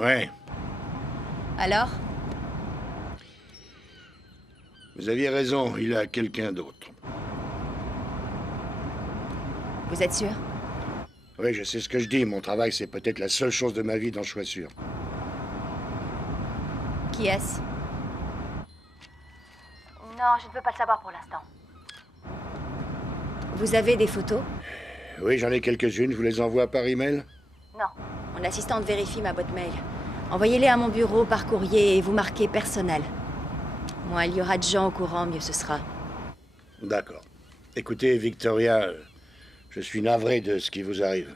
Ouais. Alors? Vous aviez raison, il a quelqu'un d'autre. Vous êtes sûr? Oui, je sais ce que je dis. Mon travail, c'est peut-être la seule chose de ma vie dont je sois sûr. Qui est-ce? Non, je ne veux pas le savoir pour l'instant. Vous avez des photos? Oui, j'en ai quelques-unes. Je vous les envoie par email. Non. Mon assistante vérifie ma boîte mail. Envoyez-les à mon bureau par courrier et vous marquez personnel. Moins il y aura de gens au courant, mieux ce sera. D'accord. Écoutez, Victoria, je suis navré de ce qui vous arrive.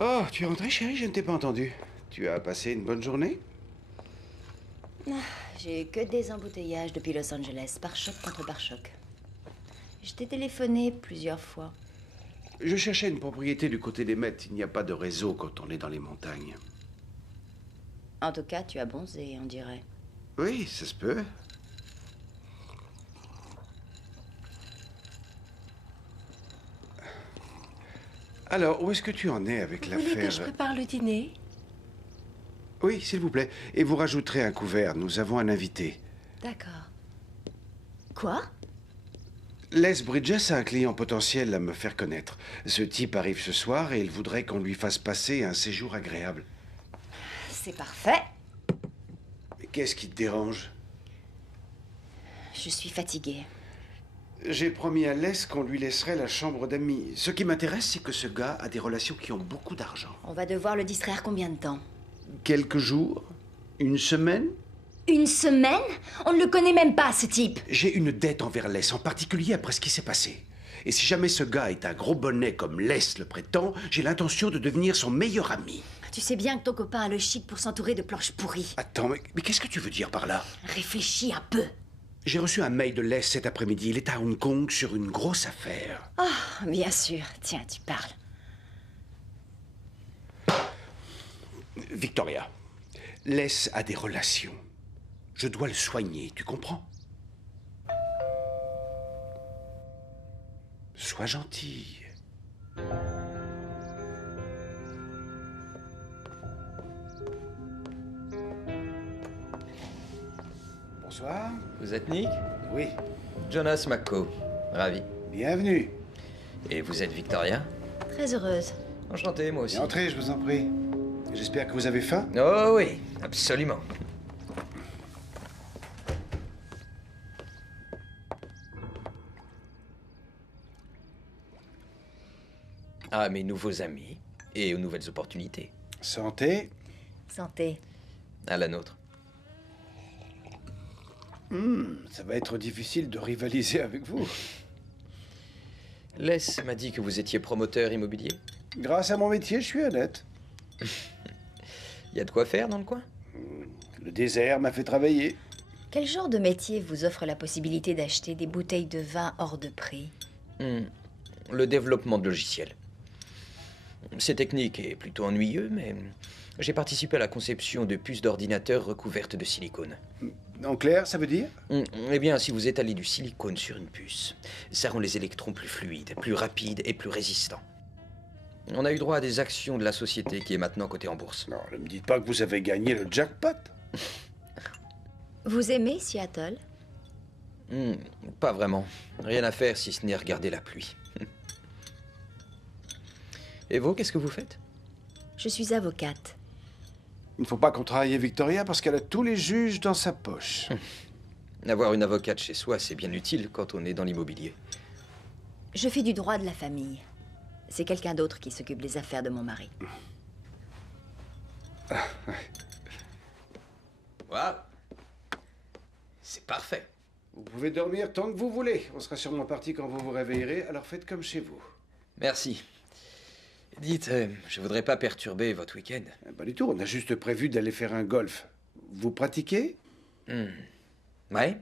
Oh, tu es rentrée, chérie? Je ne t'ai pas entendu. Tu as passé une bonne journée? J'ai eu que des embouteillages depuis Los Angeles, pare-choc contre pare-choc. Je t'ai téléphoné plusieurs fois. Je cherchais une propriété du côté des Mets. Il n'y a pas de réseau quand on est dans les montagnes. En tout cas, tu as bonzé, on dirait. Oui, ça se peut. Alors, où est-ce que tu en es avec Vous voulez que je l'affaire? prépare le dîner? Oui, s'il vous plaît. Et vous rajouterez un couvert. Nous avons un invité. D'accord. Quoi? Les Bridges a un client potentiel à me faire connaître. Ce type arrive ce soir et il voudrait qu'on lui fasse passer un séjour agréable. C'est parfait. Mais qu'est-ce qui te dérange? Je suis fatiguée. J'ai promis à Les qu'on lui laisserait la chambre d'amis. Ce qui m'intéresse, c'est que ce gars a des relations qui ont beaucoup d'argent. On va devoir le distraire combien de temps? Quelques jours? Une semaine? Une semaine? On ne le connaît même pas, ce type. J'ai une dette envers Les, en particulier après ce qui s'est passé. Et si jamais ce gars est un gros bonnet comme Les le prétend, j'ai l'intention de devenir son meilleur ami. Tu sais bien que ton copain a le chic pour s'entourer de planches pourries. Attends, mais qu'est-ce que tu veux dire par là? Réfléchis un peu. J'ai reçu un mail de Les cet après-midi. Il est à Hong Kong sur une grosse affaire. Oh, bien sûr. Tiens, tu parles. Victoria, Les a des relations. Je dois le soigner, tu comprends? Sois gentille. Bonsoir. Vous êtes Nick? Oui, Jonas McCaw. Ravi. bienvenue. Et vous êtes Victoria? Très heureuse. Enchanté, moi aussi. Entrez, je vous en prie. J'espère que vous avez faim. Oh oui, absolument. À mes nouveaux amis et aux nouvelles opportunités. Santé. Santé. À la nôtre. Ça va être difficile de rivaliser avec vous. Les m'a dit que vous étiez promoteur immobilier. Grâce à mon métier, je suis honnête. Il y a de quoi faire dans le coin? Le désert m'a fait travailler. Quel genre de métier vous offre la possibilité d'acheter des bouteilles de vin hors de prix? Le développement de logiciels. C'est technique et plutôt ennuyeux, mais j'ai participé à la conception de puces d'ordinateur recouvertes de silicone. En clair, ça veut dire? Eh bien, si vous étalez du silicone sur une puce, ça rend les électrons plus fluides, plus rapides et plus résistants. On a eu droit à des actions de la société qui est maintenant cotée en bourse. Non, ne me dites pas que vous avez gagné le jackpot. Vous aimez Seattle? Pas vraiment. Rien à faire si ce n'est regarder la pluie. Et vous, qu'est-ce que vous faites? Je suis avocate. Il ne faut pas contrarier Victoria parce qu'elle a tous les juges dans sa poche. Avoir une avocate chez soi, c'est bien utile quand on est dans l'immobilier. Je fais du droit de la famille. C'est quelqu'un d'autre qui s'occupe des affaires de mon mari. Waouh! C'est parfait. Vous pouvez dormir tant que vous voulez. On sera sûrement parti quand vous vous réveillerez, alors faites comme chez vous. Merci. Dites, je voudrais pas perturber votre week-end. Pas du tout, on a juste prévu d'aller faire un golf. Vous pratiquez? Ouais,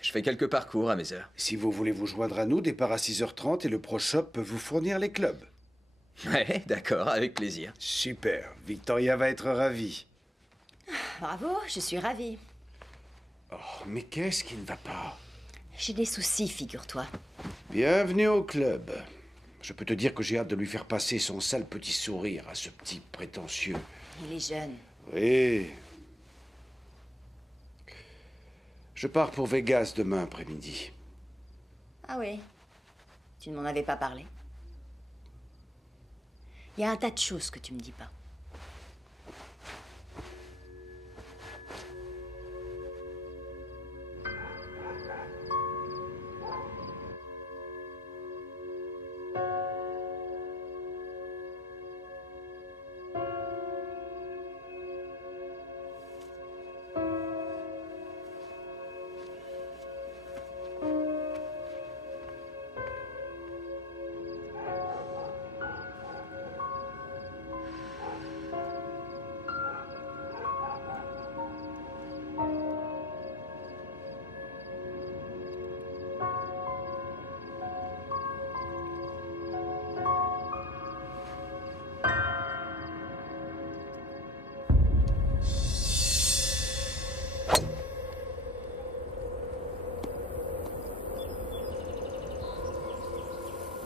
je fais quelques parcours à mes heures. Si vous voulez vous joindre à nous, départ à 6h30 et le Pro Shop peut vous fournir les clubs. Ouais, d'accord, avec plaisir. Super, Victoria va être ravie. Bravo, je suis ravie. Oh, mais qu'est-ce qui ne va pas? J'ai des soucis, figure-toi. Bienvenue au club. Je peux te dire que j'ai hâte de lui faire passer son sale petit sourire à ce petit prétentieux. Il est jeune. Oui. Je pars pour Vegas demain après-midi. Ah oui. Tu ne m'en avais pas parlé. Il y a un tas de choses que tu me dis pas.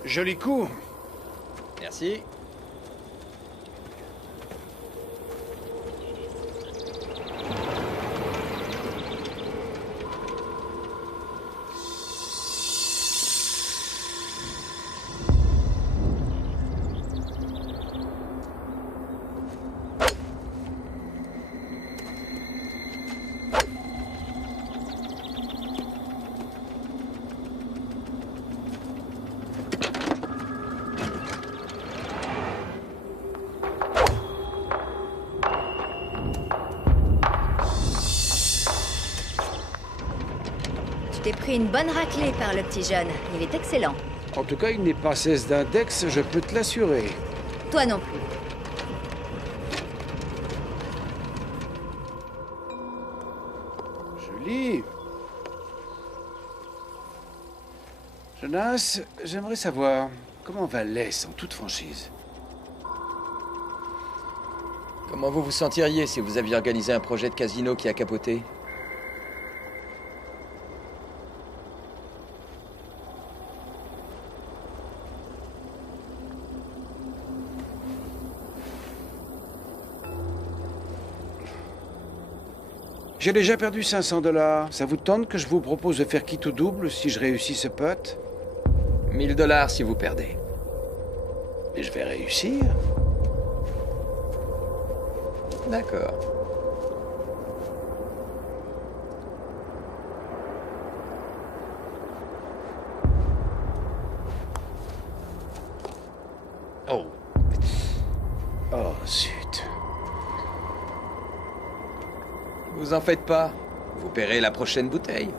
Joli coup. Merci. T'es pris une bonne raclée par le petit jeune. Il est excellent. En tout cas, il n'est pas 16 d'index, je peux te l'assurer. Toi non plus. Joli. Jonas, j'aimerais savoir comment va l'Est en toute franchise. Comment vous vous sentiriez si vous aviez organisé un projet de casino qui a capoté? J'ai déjà perdu 500 $. Ça vous tente que je vous propose de faire quitte ou double si je réussis ce putt? 1000 $ si vous perdez. Mais je vais réussir. D'accord. Oh. Oh, zut. Vous en faites pas. Vous paierez la prochaine bouteille.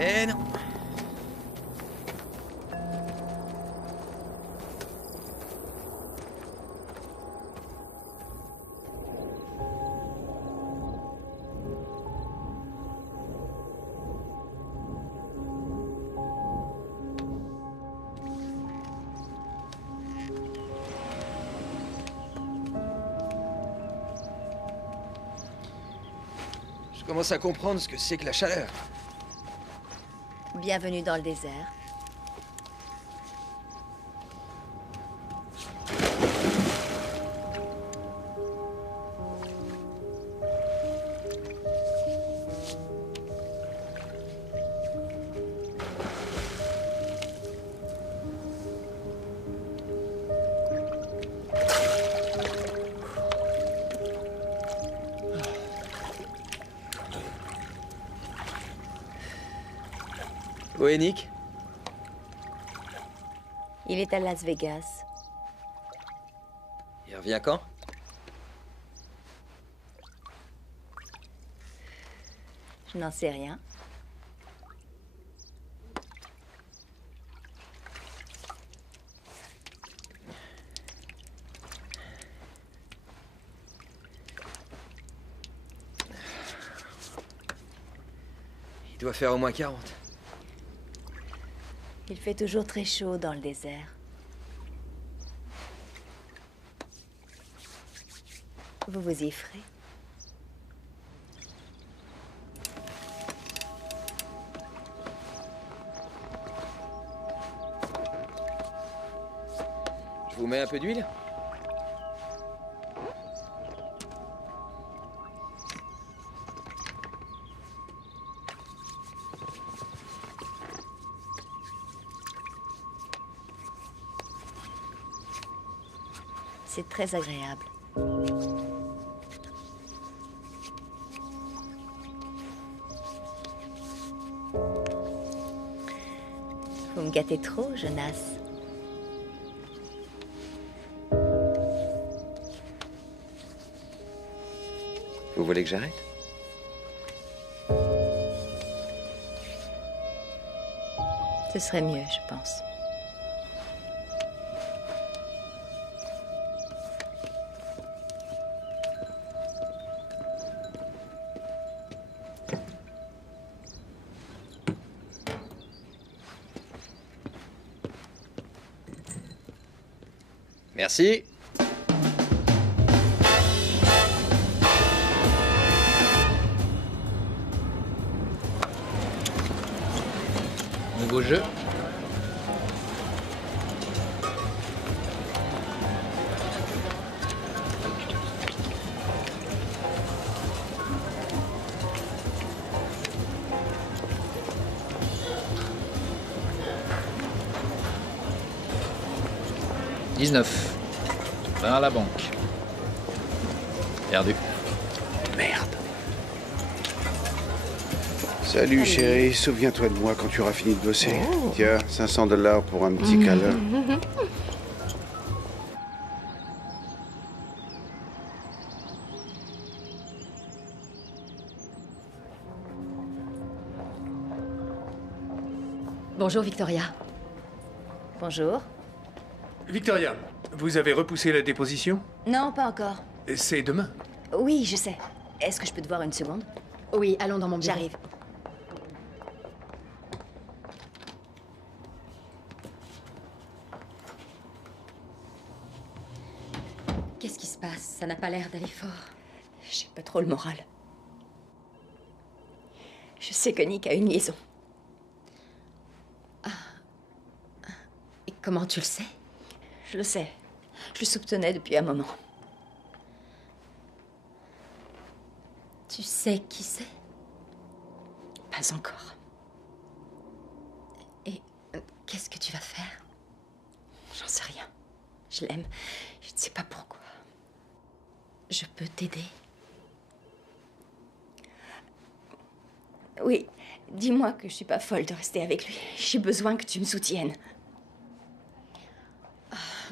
Eh non. Je commence à comprendre ce que c'est que la chaleur. Bienvenue dans le désert. Où est Nick? Il est à Las Vegas. Il revient quand? Je n'en sais rien. Il doit faire au moins 40. Il fait toujours très chaud dans le désert. Vous vous y ferez. Je vous mets un peu d'huile? C'est très agréable. Vous me gâtez trop, Jonas. Vous voulez que j'arrête? Ce serait mieux, je pense. Merci. Nouveau jeu. Va à la banque. Perdu. Merde. Salut chérie, souviens-toi de moi quand tu auras fini de bosser. Tiens, 500 $ pour un petit câlin. Bonjour, Victoria. Bonjour. Victoria, vous avez repoussé la déposition? Non, pas encore. C'est demain. Oui, je sais. Est-ce que je peux te voir une seconde? Oui, allons dans mon bureau. J'arrive. Qu'est-ce qui se passe? Ça n'a pas l'air d'aller fort. J'ai pas trop le moral. Je sais que Nick a une liaison. Et comment tu le sais? Je le sais. Je le soupçonnais depuis un moment. Tu sais qui c'est? Pas encore. Et qu'est-ce que tu vas faire? J'en sais rien. Je l'aime. Je ne sais pas pourquoi. Je peux t'aider? Oui. Dis-moi que je suis pas folle de rester avec lui. J'ai besoin que tu me soutiennes.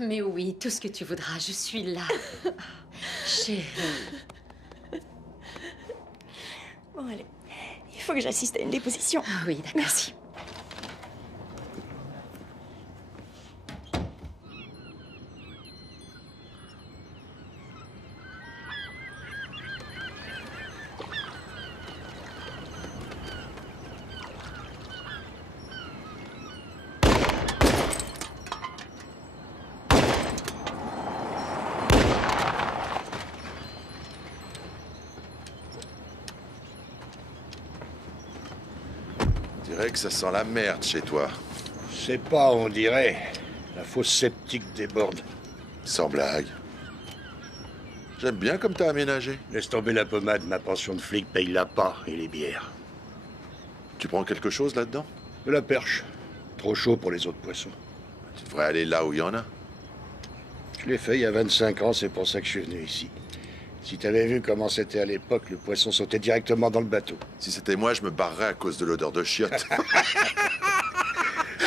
Mais oui, tout ce que tu voudras, je suis là. Chérie. Bon, allez. Il faut que j'assiste à une déposition. Ah oui, d'accord. Merci. On dirait que ça sent la merde chez toi. C'est pas, on dirait. La fosse septique déborde. Sans blague. J'aime bien comme t'as aménagé. Laisse tomber la pommade, ma pension de flic paye la part et les bières. Tu prends quelque chose là-dedans? De la perche. Trop chaud pour les autres poissons. Tu devrais aller là où il y en a. Je l'ai fait il y a 25 ans, c'est pour ça que je suis venu ici. Si t'avais vu comment c'était à l'époque, le poisson sautait directement dans le bateau. Si c'était moi, je me barrerais à cause de l'odeur de chiottes.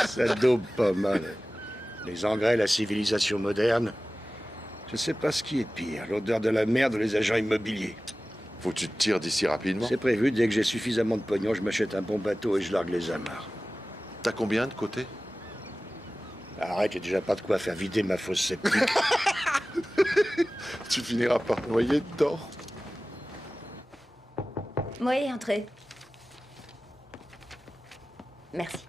Ça dope pas mal. Les engrais, la civilisation moderne. Je sais pas ce qui est pire, l'odeur de la merde ou les agents immobiliers. Faut que tu te tires d'ici rapidement. C'est prévu, dès que j'ai suffisamment de pognon, je m'achète un bon bateau et je largue les amarres. T'as combien de côté? Arrête, j'ai déjà pas de quoi faire vider ma fosse septique. Tu finiras par te noyer dedans. Oui, entrez. Merci.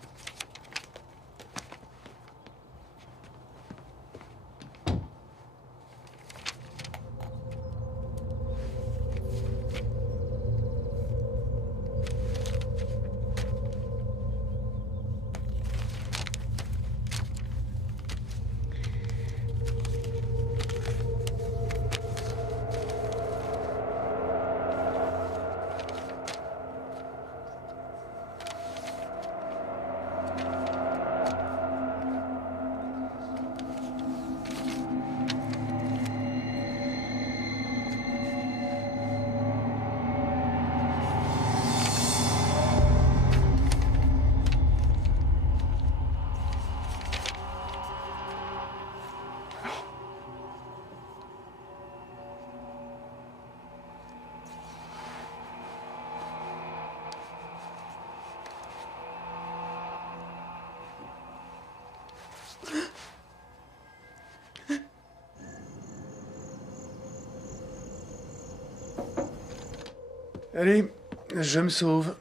Allez, je me sauve.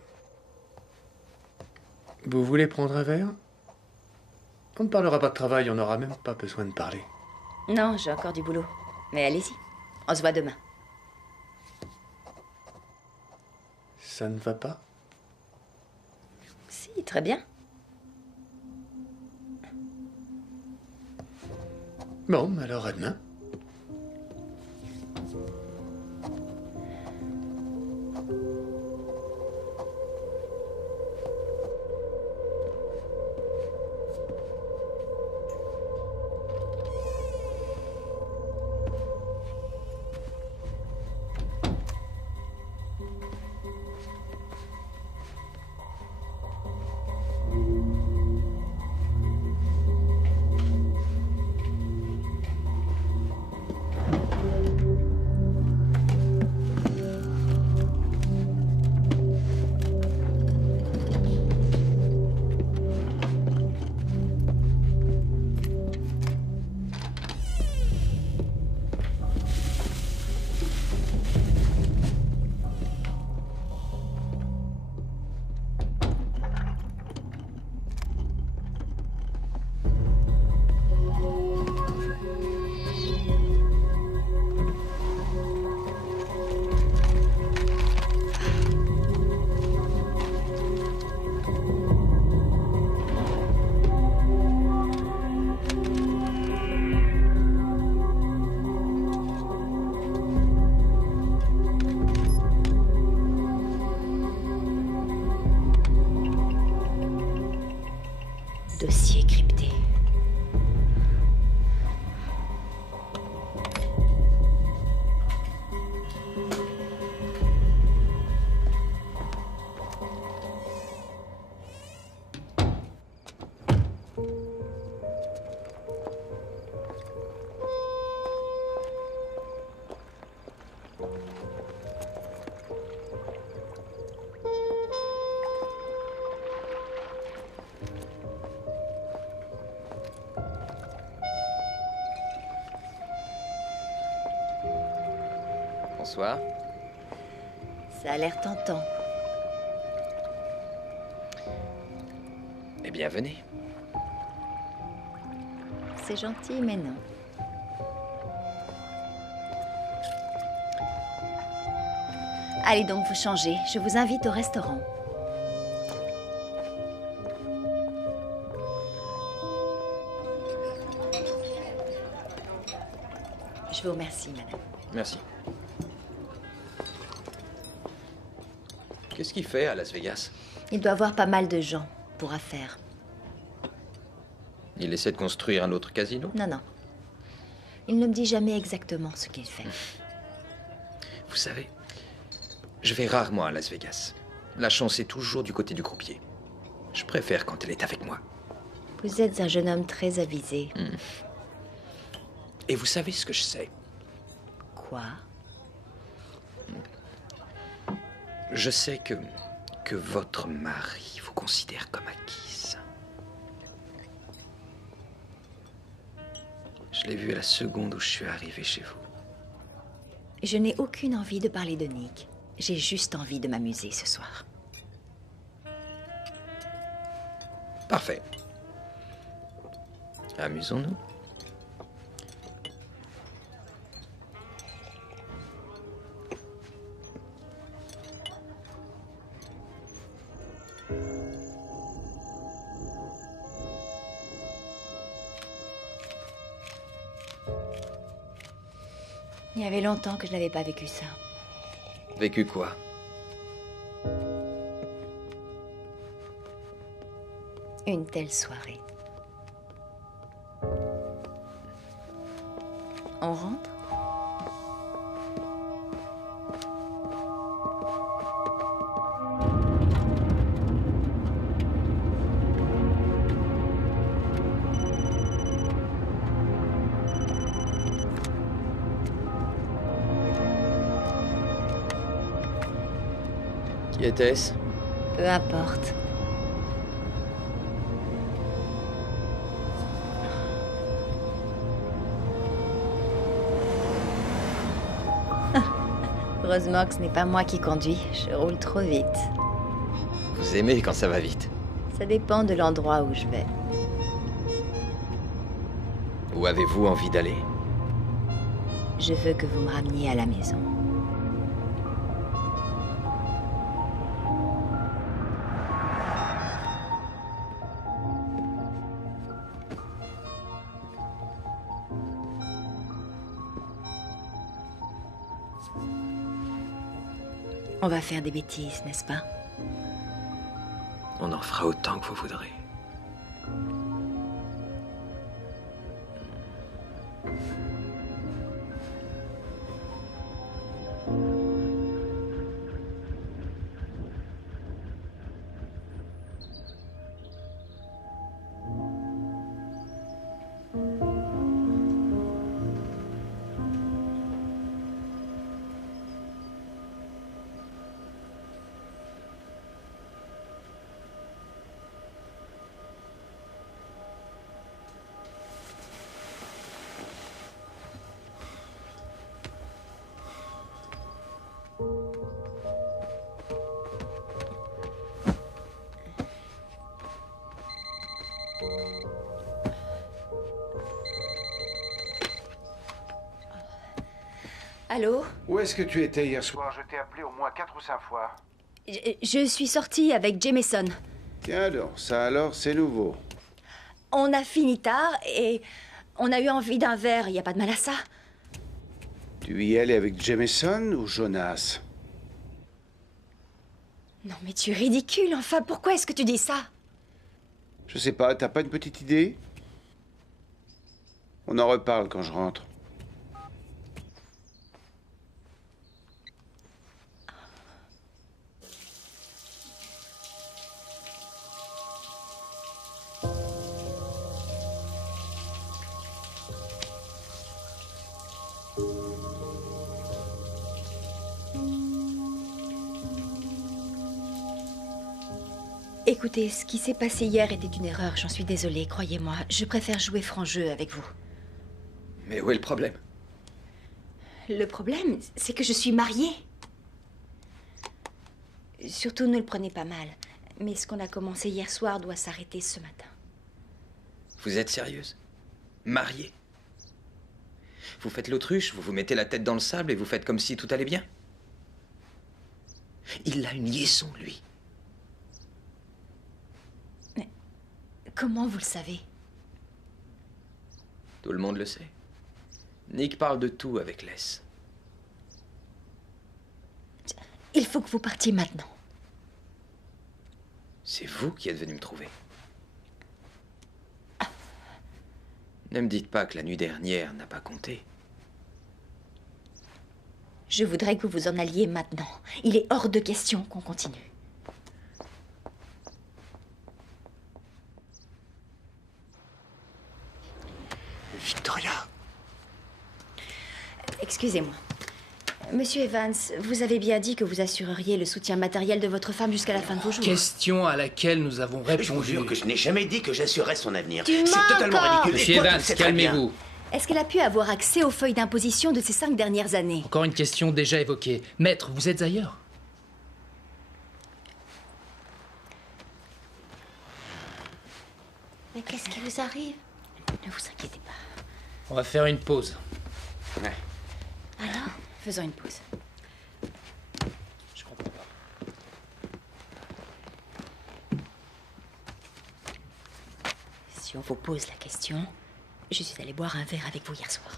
Vous voulez prendre un verre? On ne parlera pas de travail, on n'aura même pas besoin de parler. Non, j'ai encore du boulot. Mais allez-y. On se voit demain. Ça ne va pas? Si, très bien. Bon, alors à demain. Dossier crypté. Bonsoir. Ça a l'air tentant. Eh bien, venez. C'est gentil, mais non. Allez donc vous changer. Je vous invite au restaurant. Je vous remercie, madame. Merci. Qu'est-ce qu'il fait à Las Vegas? Il doit avoir pas mal de gens pour affaires. Il essaie de construire un autre casino? Non, non. Il ne me dit jamais exactement ce qu'il fait. Vous savez, je vais rarement à Las Vegas. La chance est toujours du côté du croupier. Je préfère quand elle est avec moi. Vous êtes un jeune homme très avisé. Et vous savez ce que je sais? Quoi? Je sais que votre mari vous considère comme acquise. Je l'ai vu à la seconde où je suis arrivé chez vous. Je n'ai aucune envie de parler de Nick. J'ai juste envie de m'amuser ce soir. Parfait. Amusons-nous. Il y avait longtemps que je n'avais pas vécu ça. Vécu quoi? Une telle soirée. On rentre? Qui était-ce? Peu importe. Heureusement que ce n'est pas moi qui conduis. Je roule trop vite. Vous aimez quand ça va vite. Ça dépend de l'endroit où je vais. Où avez-vous envie d'aller? Je veux que vous me rameniez à la maison. On va faire des bêtises, n'est-ce pas? On en fera autant que vous voudrez. Allô? Où est-ce que tu étais hier soir? Je t'ai appelé au moins 4 ou 5 fois. Je suis sortie avec Jameson. Tiens donc, ça alors, c'est nouveau. On a fini tard et on a eu envie d'un verre. Il n'y a pas de mal à ça. Tu y allais avec Jameson ou Jonas? Non mais tu es ridicule, enfin, pourquoi est-ce que tu dis ça? Je sais pas, t'as pas une petite idée? On en reparle quand je rentre. Écoutez, ce qui s'est passé hier était une erreur, j'en suis désolée, croyez-moi. Je préfère jouer franc jeu avec vous. Mais où est le problème? Le problème, c'est que je suis mariée. Surtout, ne le prenez pas mal. Mais ce qu'on a commencé hier soir doit s'arrêter ce matin. Vous êtes sérieuse? Mariée? Vous faites l'autruche, vous vous mettez la tête dans le sable et vous faites comme si tout allait bien? Il a une liaison, lui. Mais comment vous le savez? Tout le monde le sait. Nick parle de tout avec Les. Il faut que vous partiez maintenant. C'est vous qui êtes venu me trouver. Ne me dites pas que la nuit dernière n'a pas compté. Je voudrais que vous vous en alliez maintenant. Il est hors de question qu'on continue. Victoria. Excusez-moi. Monsieur Evans, vous avez bien dit que vous assureriez le soutien matériel de votre femme jusqu'à la fin de vos jours. Question à laquelle nous avons répondu. Je vous jure que je n'ai jamais dit que j'assurerais son avenir. Tu C'est mens totalement encore. ridicule. Monsieur Et toi, tu Evans, le sais très bien. calmez-vous. Est-ce qu'elle a pu avoir accès aux feuilles d'imposition de ces 5 dernières années? Encore une question déjà évoquée. Maître, vous êtes ailleurs? Mais qu'est-ce qui vous arrive? Ne vous inquiétez pas. On va faire une pause. Alors, faisons une pause. Je comprends pas. Si on vous pose la question, je suis allée boire un verre avec vous hier soir.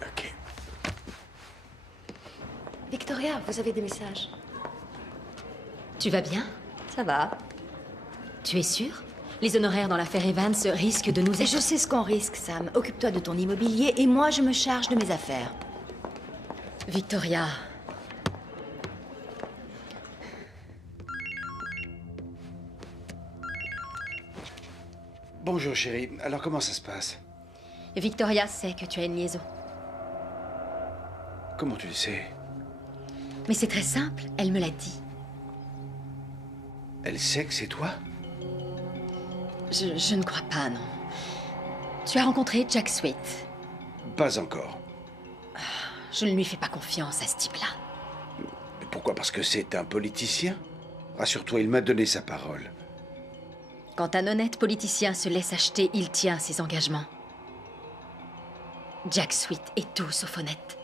Ok. Victoria, vous avez des messages. Tu vas bien? Ça va. Tu es sûre? Les honoraires dans l'affaire Evans risquent de nous... Je sais ce qu'on risque, Sam. Occupe-toi de ton immobilier et moi, je me charge de mes affaires. Victoria... Bonjour chérie, alors comment ça se passe? Victoria sait que tu as une liaison. Comment tu le sais? Mais c'est très simple, elle me l'a dit. Elle sait que c'est toi? Je ne crois pas, non. Tu as rencontré Jack Sweet. Pas encore. Je ne lui fais pas confiance à ce type-là. Mais pourquoi? Parce que c'est un politicien? Rassure-toi, il m'a donné sa parole. Quand un honnête politicien se laisse acheter, il tient ses engagements. Jack Sweet est tout sauf honnête.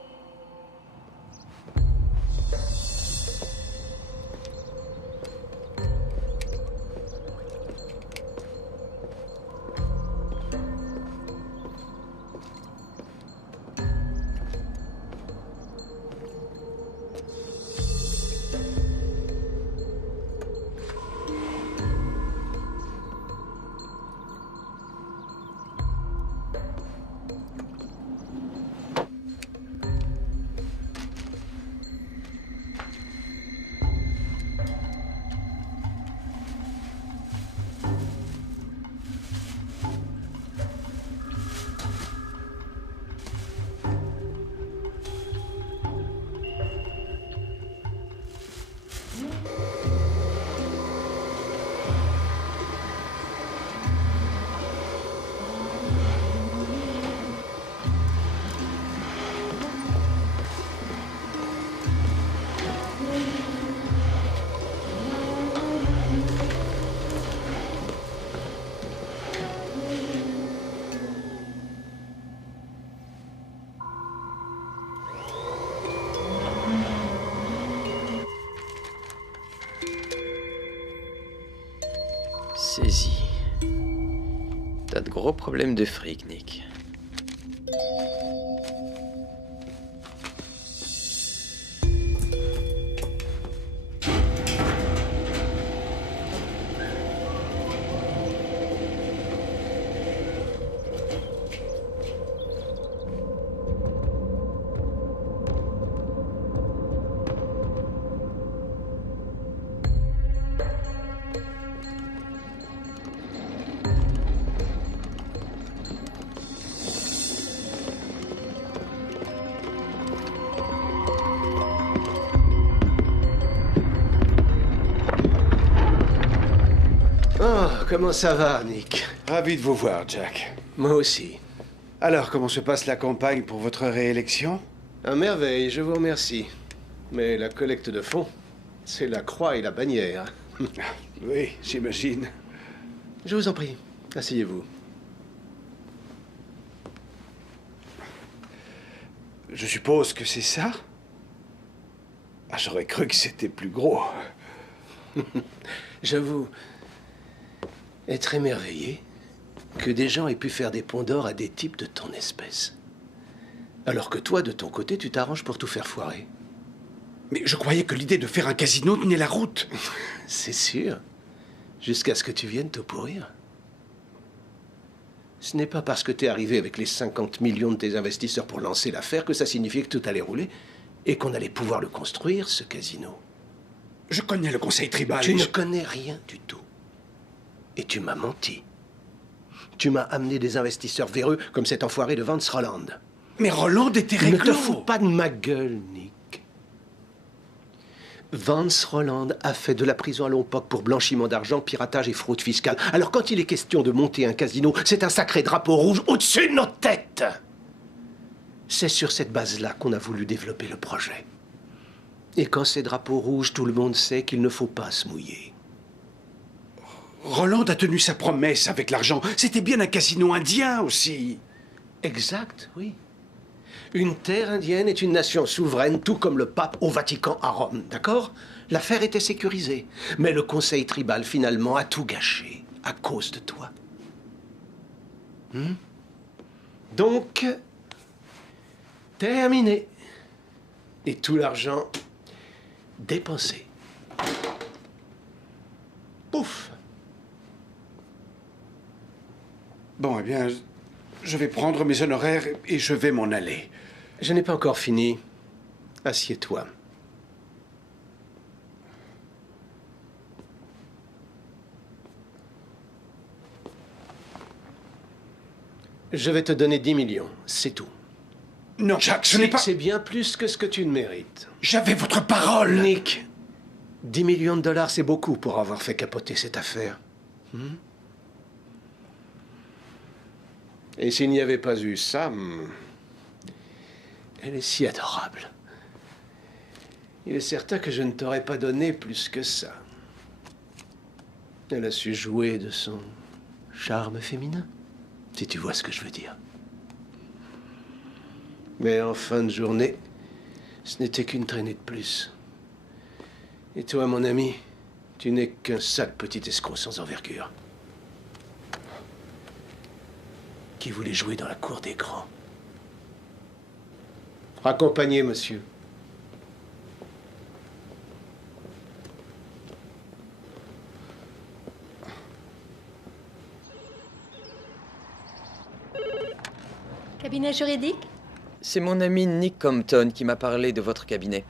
Saisi. T'as de gros problèmes de fric, Nick. Oh, comment ça va, Nick? Ravi de vous voir, Jack. Moi aussi. Alors, comment se passe la campagne pour votre réélection? À merveille, je vous remercie. Mais la collecte de fonds, c'est la croix et la bannière. Oui, j'imagine. Je vous en prie, asseyez-vous. Je suppose que c'est ça? Ah, j'aurais cru que c'était plus gros. J'avoue être émerveillé que des gens aient pu faire des ponts d'or à des types de ton espèce. Alors que toi, de ton côté, tu t'arranges pour tout faire foirer. Mais je croyais que l'idée de faire un casino tenait la route. C'est sûr. Jusqu'à ce que tu viennes te pourrir. Ce n'est pas parce que t'es arrivé avec les 50 millions de tes investisseurs pour lancer l'affaire que ça signifiait que tout allait rouler et qu'on allait pouvoir le construire, ce casino. Je connais le conseil tribal. Tu ne connais rien du tout. Et tu m'as menti. Tu m'as amené des investisseurs véreux comme cet enfoiré de Vance Roland. Mais Roland était Ne réglo. te fous pas de ma gueule, Nick. Vance Roland a fait de la prison à Lompoc pour blanchiment d'argent, piratage et fraude fiscale. Alors quand il est question de monter un casino, c'est un sacré drapeau rouge au-dessus de nos têtes. C'est sur cette base-là qu'on a voulu développer le projet. Et quand c'est drapeau rouge, tout le monde sait qu'il ne faut pas se mouiller. Roland a tenu sa promesse avec l'argent. C'était bien un casino indien aussi. Exact, oui. Une terre indienne est une nation souveraine, tout comme le pape au Vatican à Rome, d'accord? L'affaire était sécurisée. Mais le conseil tribal, finalement, a tout gâché à cause de toi. Donc, terminé. Et tout l'argent dépensé. Pouf! Bon, eh bien, je vais prendre mes honoraires et je vais m'en aller. Je n'ai pas encore fini. Assieds-toi. Je vais te donner 10 millions, c'est tout. Non, Jacques, ce n'est pas... C'est bien plus que ce que tu ne mérites. J'avais votre parole. Nick, 10 millions de dollars, c'est beaucoup pour avoir fait capoter cette affaire. Et s'il n'y avait pas eu Sam, elle est si adorable. Il est certain que je ne t'aurais pas donné plus que ça. Elle a su jouer de son charme féminin, si tu vois ce que je veux dire. Mais en fin de journée, ce n'était qu'une traînée de plus. Et toi, mon ami, tu n'es qu'un sale petit escroc sans envergure. Qui voulait jouer dans la cour des grands. Accompagnez, monsieur. Cabinet juridique? C'est mon ami Nick Compton qui m'a parlé de votre cabinet.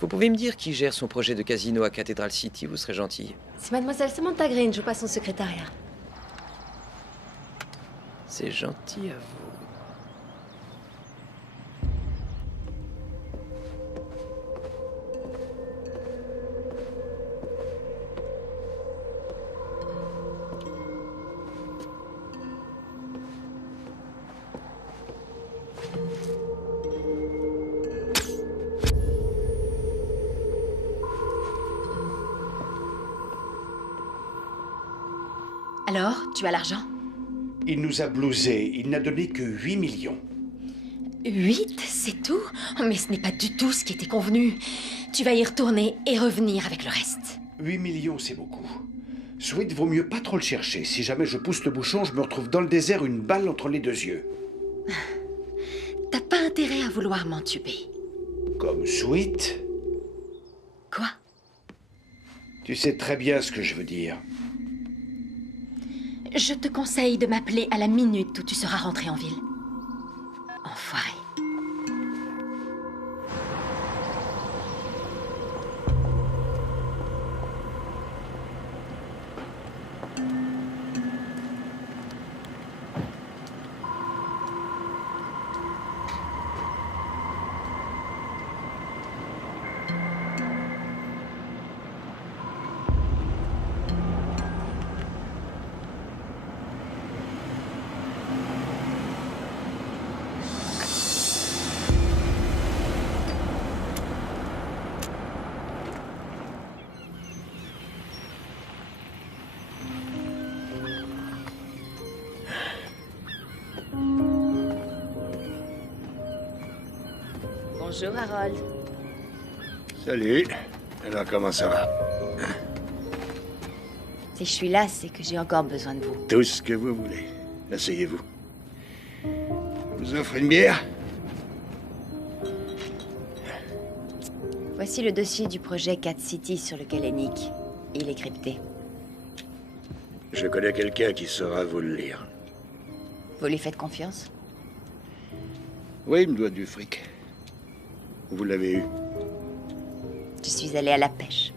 Vous pouvez me dire qui gère son projet de casino à Cathedral City, vous serez gentil. C'est mademoiselle Samantha Green, je passe son secrétariat. C'est gentil à vous. Alors, tu as l'argent? Il nous a blousés. Il n'a donné que 8 millions. 8, c'est tout? Mais ce n'est pas du tout ce qui était convenu. Tu vas y retourner et revenir avec le reste. 8 millions, c'est beaucoup. Sweet, vaut mieux pas trop le chercher. Si jamais je pousse le bouchon, je me retrouve dans le désert, une balle entre les deux yeux. T'as pas intérêt à vouloir m'entuber. Comme Sweet? Quoi? Tu sais très bien ce que je veux dire. Je te conseille de m'appeler à la minute où tu seras rentré en ville. Enfoiré. Bonjour, Harold. Salut. Alors, comment ça va? Si je suis là, c'est que j'ai encore besoin de vous. Tout ce que vous voulez. Asseyez-vous. Je vous offre une bière? Voici le dossier du projet Cat City sur lequel est Nick. Il est crypté. Je connais quelqu'un qui saura vous le lire. Vous lui faites confiance? Oui, il me doit du fric. Vous l'avez eu. Je suis allée à la pêche.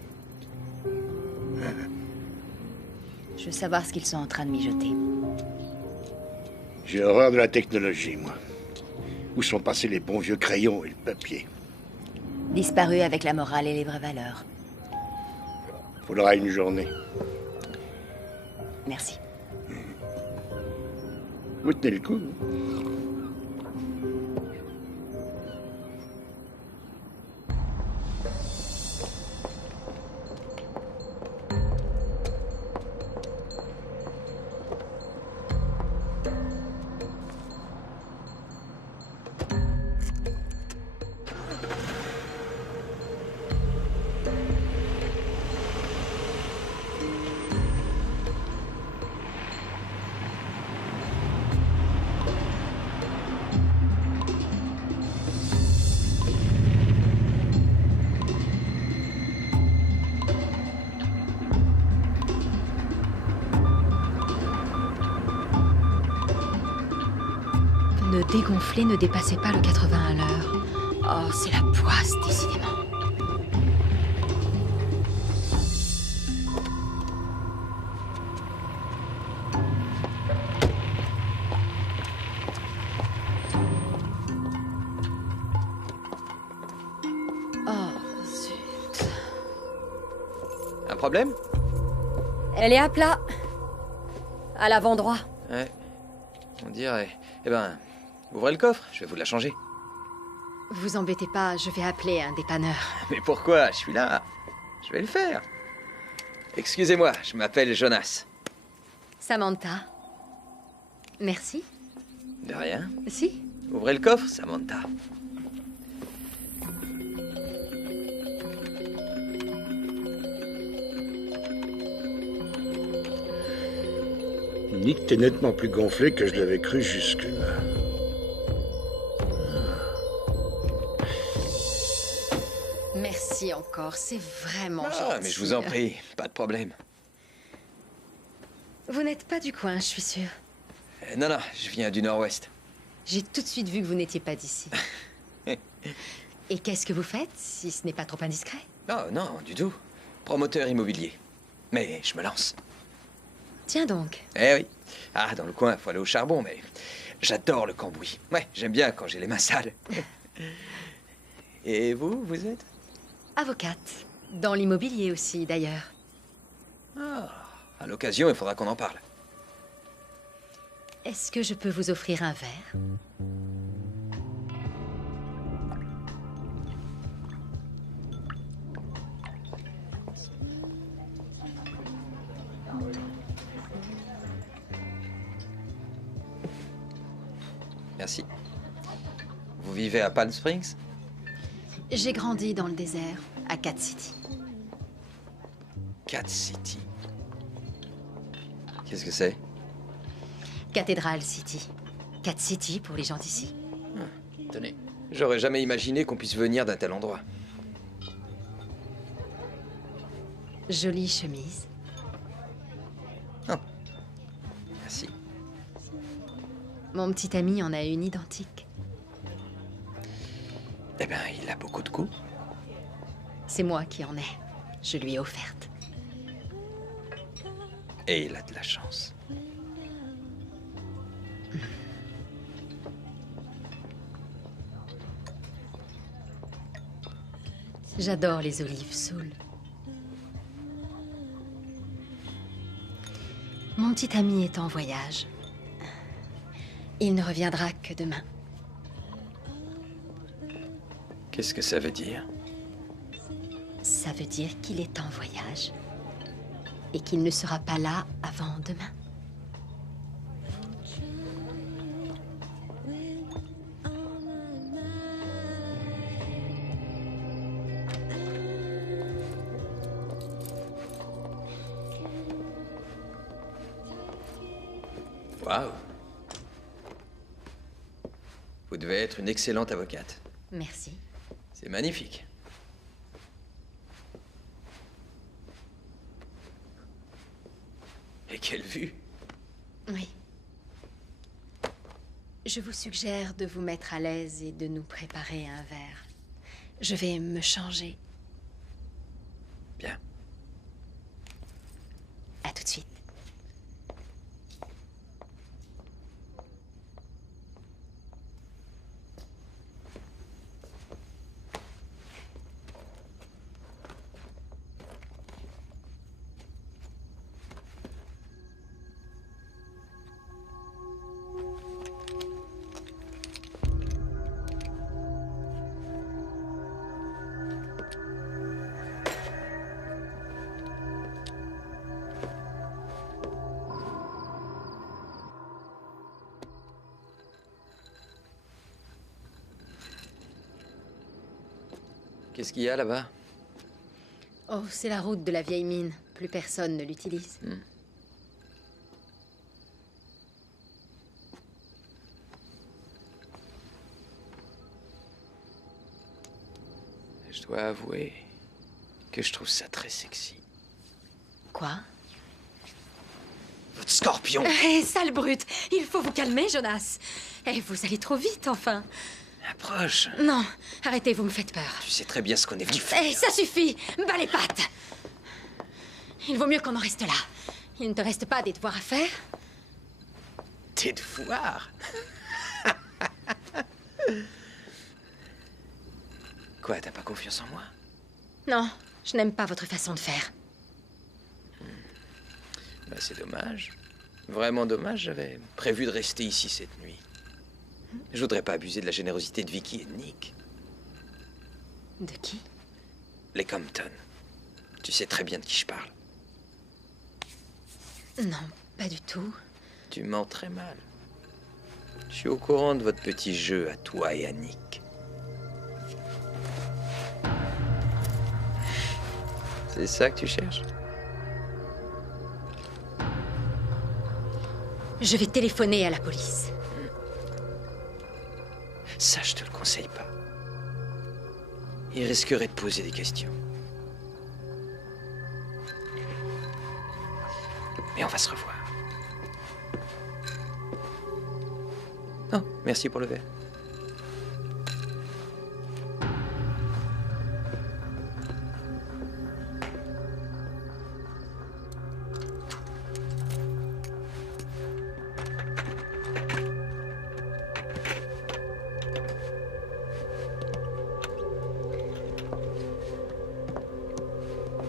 Je veux savoir ce qu'ils sont en train de mijoter. J'ai horreur de la technologie, moi. Où sont passés les bons vieux crayons et le papier? Disparu avec la morale et les vraies valeurs. Faudra une journée. Merci. Vous tenez le coup. Ne dégonfler, ne dépassez pas le 80 à l'heure. Oh, c'est la poisse, décidément. Oh, zut. Un problème? Elle est à plat. À l'avant droit. Ouais, on dirait. Eh ben, ouvrez le coffre, je vais vous la changer. Vous embêtez pas, je vais appeler un dépanneur. Mais pourquoi? Je suis là. Je vais le faire. Excusez-moi, je m'appelle Jonas. Samantha. Merci. De rien. Si. Ouvrez le coffre, Samantha. Nick, t'es nettement plus gonflé que je l'avais cru jusque-là. Merci encore, c'est vraiment gentil. Ah, mais je vous en prie, pas de problème. Vous n'êtes pas du coin, je suis sûre. Non, non, je viens du nord-ouest. J'ai tout de suite vu que vous n'étiez pas d'ici. Et qu'est-ce que vous faites, si ce n'est pas trop indiscret? Non, non, du tout. Promoteur immobilier. Mais je me lance. Tiens donc. Eh oui. Ah, dans le coin, faut aller au charbon, mais j'adore le cambouis. Ouais, j'aime bien quand j'ai les mains sales. Et vous, vous êtes? Avocate. Dans l'immobilier aussi, d'ailleurs. Ah, à l'occasion, il faudra qu'on en parle. Est-ce que je peux vous offrir un verre? Merci. Vous vivez à Palm Springs? J'ai grandi dans le désert, à Cat City. Cat City. Qu'est-ce que c'est? Cathédrale City. Cat City pour les gens d'ici. Tenez. J'aurais jamais imaginé qu'on puisse venir d'un tel endroit. Jolie chemise. Merci. Mon petit ami en a une identique. Eh ben, il a beaucoup de goût. C'est moi qui en ai. Je lui ai offerte. Et il a de la chance. J'adore les olives saules. Mon petit ami est en voyage. Il ne reviendra que demain. Qu'est-ce que ça veut dire? Ça veut dire qu'il est en voyage. Et qu'il ne sera pas là avant demain. Waouh! Vous devez être une excellente avocate. Merci. C'est magnifique. Et quelle vue! Oui. Je vous suggère de vous mettre à l'aise et de nous préparer un verre. Je vais me changer. Bien. À tout de suite. Qu'est-ce qu'il y a là-bas? Oh, c'est la route de la vieille mine. Plus personne ne l'utilise. Je dois avouer que je trouve ça très sexy. Quoi? Votre scorpion! Hé, sale brute! Il faut vous calmer, Jonas. Eh, vous allez trop vite, enfin. Approche. Non, arrêtez, vous me faites peur. Tu sais très bien ce qu'on est venu faire. Eh, ça suffit! Bas les pattes! Il vaut mieux qu'on en reste là. Il ne te reste pas des devoirs à faire? Des devoirs? Quoi, t'as pas confiance en moi? Non, je n'aime pas votre façon de faire. Bah, c'est dommage. Vraiment dommage, j'avais prévu de rester ici cette nuit. Je voudrais pas abuser de la générosité de Vicky et de Nick. De qui? Les Compton. Tu sais très bien de qui je parle. Non, pas du tout. Tu mens très mal. Je suis au courant de votre petit jeu à toi et à Nick. C'est ça que tu cherches? Je vais téléphoner à la police. Ça, je te le conseille pas. Il risquerait de poser des questions. Mais on va se revoir. Non, merci pour le verre.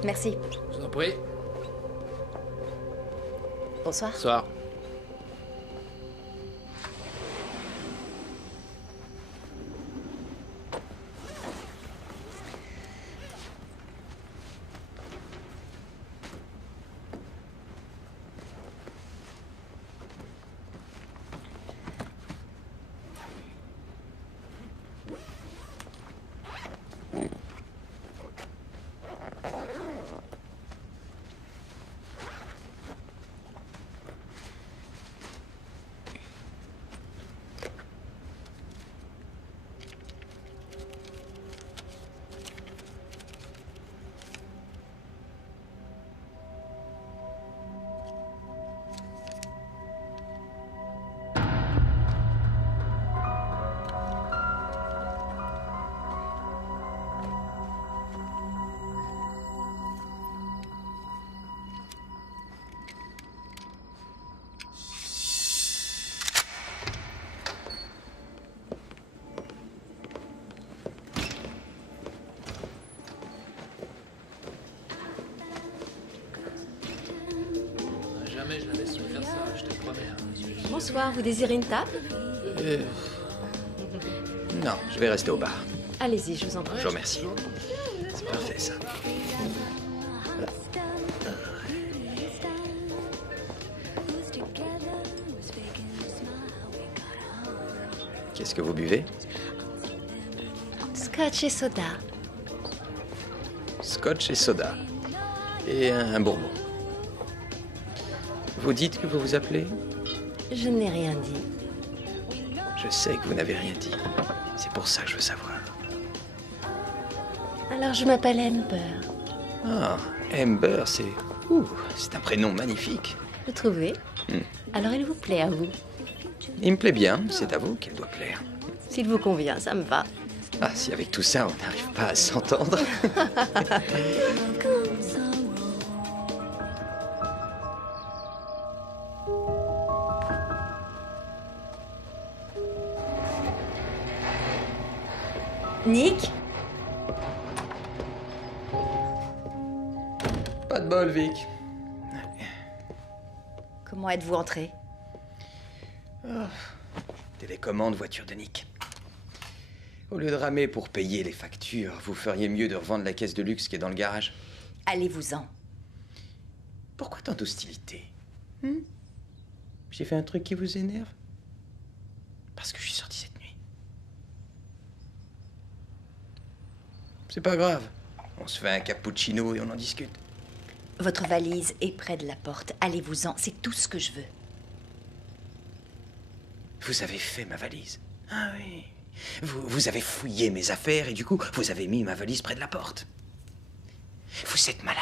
Merci. Je vous en prie. Bonsoir. Bonsoir. Jamais je la laisserai faire ça, je te promets. Bonsoir, vous désirez une table? Non, je vais rester au bar. Allez-y, je vous en prie. Je vous remercie. C'est parfait, ça. Qu'est-ce que vous buvez? Scotch et soda. Scotch et soda. Et un bourbon. Vous dites que vous vous appelez? Je n'ai rien dit. Je sais que vous n'avez rien dit. C'est pour ça que je veux savoir. Alors je m'appelle Amber. Ah, Amber, c'est... Ouh, c'est un prénom magnifique. Vous trouvez? Alors il vous plaît à vous? Il me plaît bien, c'est à vous qu'il doit plaire. S'il vous convient, ça me va. Ah, si avec tout ça, on n'arrive pas à s'entendre. Nick? Pas de bol, Vic. Comment êtes-vous entré? Télécommande voiture de Nick. Au lieu de ramer pour payer les factures, vous feriez mieux de revendre la caisse de luxe qui est dans le garage. Allez-vous-en. Pourquoi tant d'hostilité? J'ai fait un truc qui vous énerve? Parce que je suis sorti cette nuit. C'est pas grave. On se fait un cappuccino et on en discute. Votre valise est près de la porte. Allez-vous-en, c'est tout ce que je veux. Vous avez fait ma valise. Ah oui. Vous avez fouillé mes affaires et du coup, vous avez mis ma valise près de la porte. Vous êtes malade.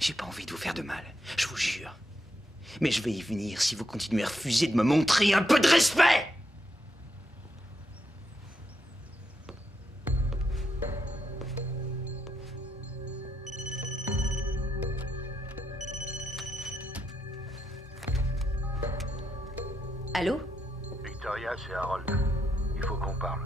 J'ai pas envie de vous faire de mal, je vous jure. Mais je vais y venir si vous continuez à refuser de me montrer un peu de respect. Allô? Victoria, c'est Harold. Il faut qu'on parle.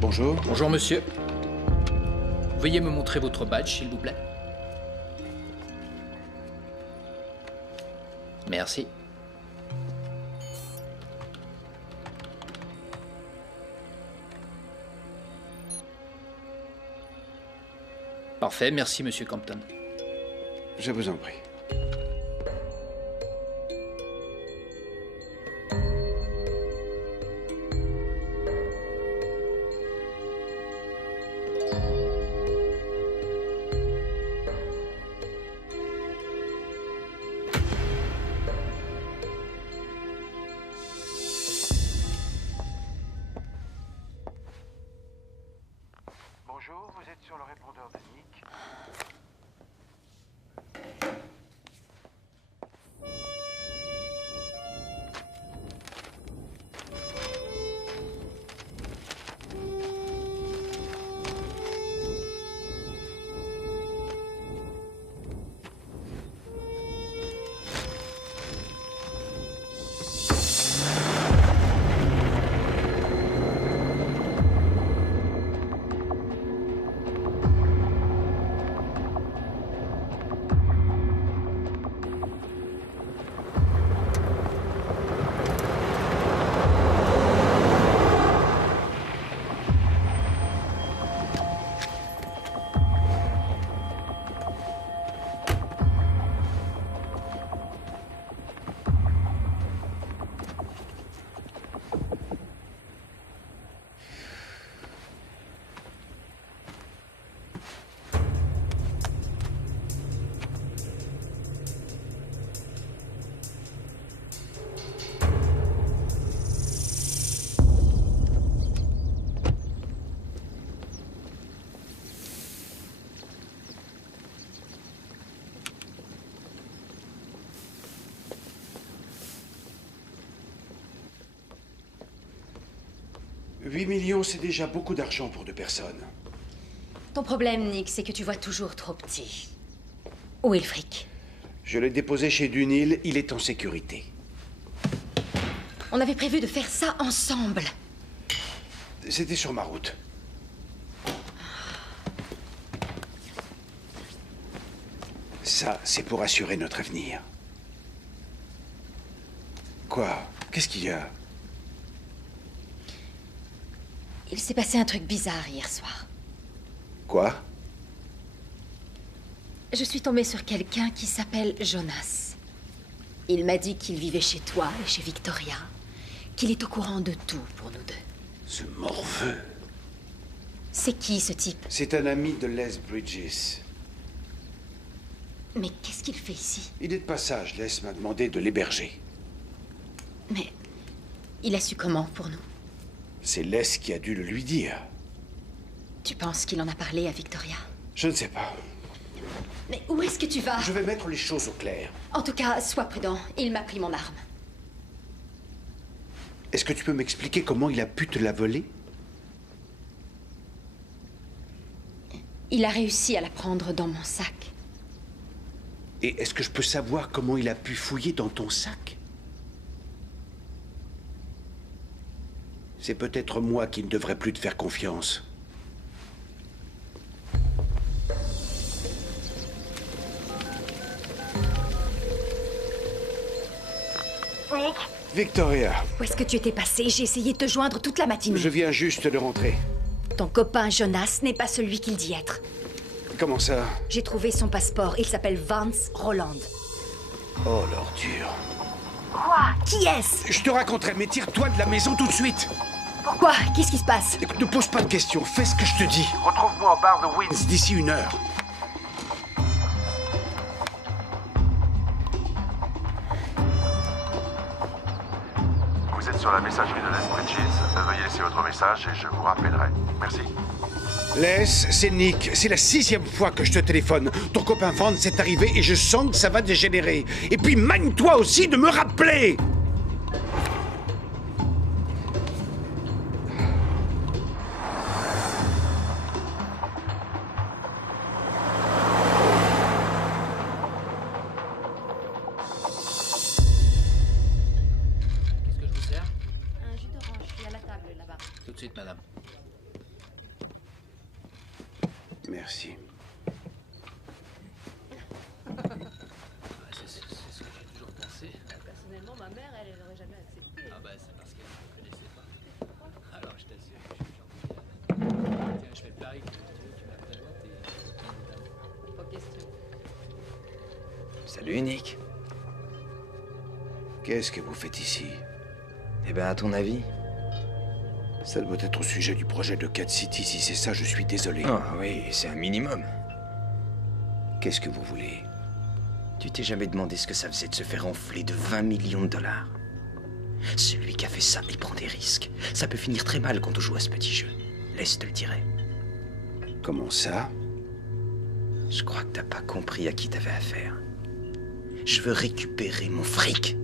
Bonjour. Bonjour, monsieur. Veuillez me montrer votre badge, s'il vous plaît. Merci. Parfait, merci, monsieur Campton. Je vous en prie. Bonjour, vous êtes sur le répondeur de Nick. $8 millions, c'est déjà beaucoup d'argent pour 2 personnes. Ton problème, Nick, c'est que tu vois toujours trop petit. Où est le fric? Je l'ai déposé chez Dunhill, il est en sécurité. On avait prévu de faire ça ensemble. C'était sur ma route. Ça, c'est pour assurer notre avenir. Quoi? Qu'est-ce qu'il y a? Il s'est passé un truc bizarre hier soir. Quoi? Je suis tombée sur quelqu'un qui s'appelle Jonas. Il m'a dit qu'il vivait chez toi et chez Victoria, qu'il est au courant de tout pour nous deux. Ce morveux. C'est qui, ce type? C'est un ami de Les Bridges. Mais qu'est-ce qu'il fait ici? Il est de passage, Les m'a demandé de l'héberger. Mais il a su comment pour nous? C'est Les qui a dû le lui dire. Tu penses qu'il en a parlé à Victoria? Je ne sais pas. Mais où est-ce que tu vas? Je vais mettre les choses au clair. En tout cas, sois prudent. Il m'a pris mon arme. Est-ce que tu peux m'expliquer comment il a pu te la voler? Il a réussi à la prendre dans mon sac. Et est-ce que je peux savoir comment il a pu fouiller dans ton sac? C'est peut-être moi qui ne devrais plus te faire confiance. Nick, Victoria, Où est-ce que tu étais passé? J'ai essayé de te joindre toute la matinée. je viens juste de rentrer. Ton copain Jonas n'est pas celui qu'il dit être. Comment ça? J'ai trouvé son passeport. Il s'appelle Vance Roland. Oh, l'ordure. quoi? Qui est-ce? Je te raconterai, mais tire-toi de la maison tout de suite. Pourquoi? Qu'est-ce qui se passe? Écoute, ne pose pas de questions, fais ce que je te dis. Retrouve-moi au bar de Wynn. D'ici 1 heure. Vous êtes sur la messagerie de Les Bridges. Veuillez laisser votre message et je vous rappellerai. Merci. Les, c'est Nick. C'est la 6e fois que je te téléphone. Ton copain Vance est arrivé et je sens que ça va dégénérer. Et puis manie-toi aussi de me rappeler. Qu'est-ce que je vous sers? Un jus d'orange, je suis à la table là-bas. Tout de suite, madame. Merci. C'est ce que j'ai toujours pensé. Personnellement, ma mère, elle n'aurait jamais accepté. Ah bah c'est parce qu'elle ne me connaissait pas. Alors je t'assure que je suis gentil. Tiens, je fais le pari que tu me présentes et Pas question. Salut, Nick. Qu'est-ce que vous faites ici? Eh ben, à ton avis? Ça doit être au sujet du projet de Cat City. Si c'est ça, je suis désolé. Ah oui, c'est un minimum. Qu'est-ce que vous voulez? Tu t'es jamais demandé ce que ça faisait de se faire enfler de 20 millions de dollars? Celui qui a fait ça, il prend des risques. Ça peut finir très mal quand on joue à ce petit jeu. Laisse te le dirai. Comment ça? Je crois que t'as pas compris à qui t'avais affaire. Je veux récupérer mon fric.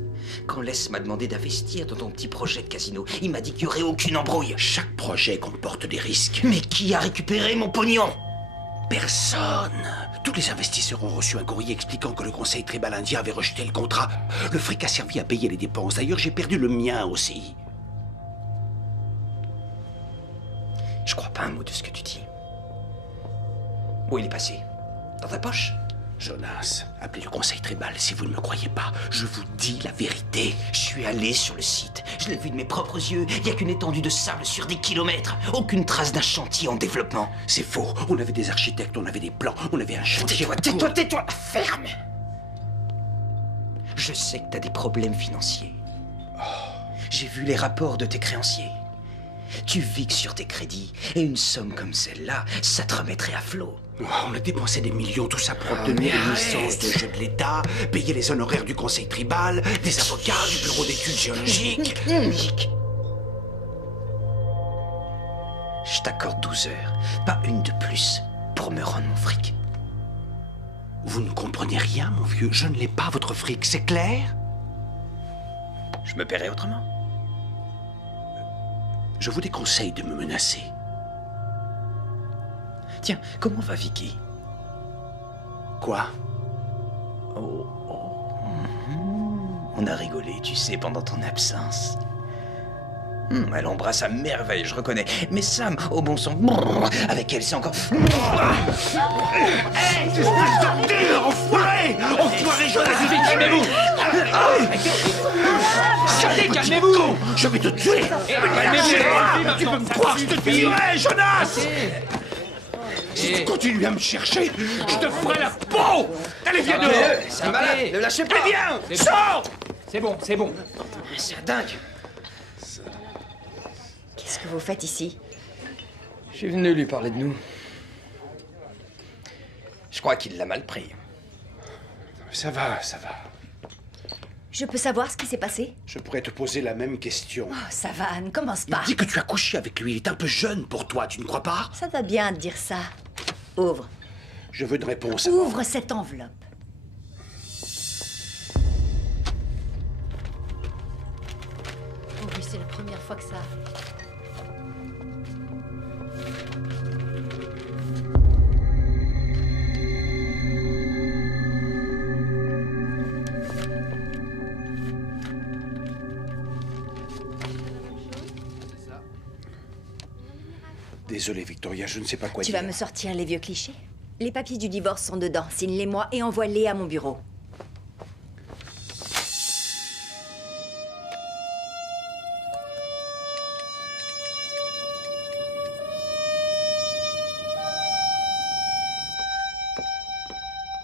Quand Les m'a demandé d'investir dans ton petit projet de casino, il m'a dit qu'il n'y aurait aucune embrouille. Chaque projet comporte des risques. Mais qui a récupéré mon pognon? Personne. Tous les investisseurs ont reçu un courrier expliquant que le conseil tribal indien avait rejeté le contrat. Le fric a servi à payer les dépenses. D'ailleurs, j'ai perdu le mien aussi. Je crois pas un mot de ce que tu dis. Où il est passé? Dans ta poche? Jonas, appelez le conseil tribal si vous ne me croyez pas. Je vous dis la vérité. Je suis allé sur le site. Je l'ai vu de mes propres yeux. Il n'y a qu'une étendue de sable sur des kilomètres. Aucune trace d'un chantier en développement. C'est faux. On avait des architectes, on avait des plans, on avait un chantier. Tais-toi! Ferme! Je sais que t'as des problèmes financiers. J'ai vu les rapports de tes créanciers. Tu vis que sur tes crédits. Et une somme comme celle-là, ça te remettrait à flot. Oh, on a dépensé des millions, tout ça pour obtenir une licence de jeu de l'État, payer les honoraires du conseil tribal, des avocats, du bureau d'études géologiques. Nick. Je t'accorde 12 heures, pas une de plus, pour me rendre mon fric. Vous ne comprenez rien, mon vieux. Je ne l'ai pas, votre fric, c'est clair? Je me paierai autrement. Je vous déconseille de me menacer. Tiens, comment va Vicky? Quoi? On a rigolé, tu sais, pendant ton absence. Elle embrasse à merveille, je reconnais. Mais Sam, au bon sang, avec elle, c'est encore... Hey, enfoiré! Enfoiré, Jonas! calmez-vous! Calmez-vous! Je vais te tuer! Tu peux me croire, je te tuerai, Jonas! Si tu continues à me chercher, je te ferai la peau! Allez, viens dehors! C'est un malade, ne lâchez pas! Allez, viens! Sors! C'est bon, c'est bon. C'est un dingue! Qu'est-ce que vous faites ici? Je suis venu lui parler de nous. Je crois qu'il l'a mal pris. Ça va, ça va. Je peux savoir ce qui s'est passé? Je pourrais te poser la même question. Oh, ça va, ne commence pas. Dis que tu as couché avec lui. Il est un peu jeune pour toi, tu ne crois pas? Ça va bien de dire ça. Ouvre. Je veux une réponse. Ouvre cette enveloppe. Oh oui, c'est la première fois que ça arrive. Désolé, Victoria, je ne sais pas quoi Tu dire. vas me sortir les vieux clichés? Les papiers du divorce sont dedans. Signe-les-moi et envoie-les à mon bureau.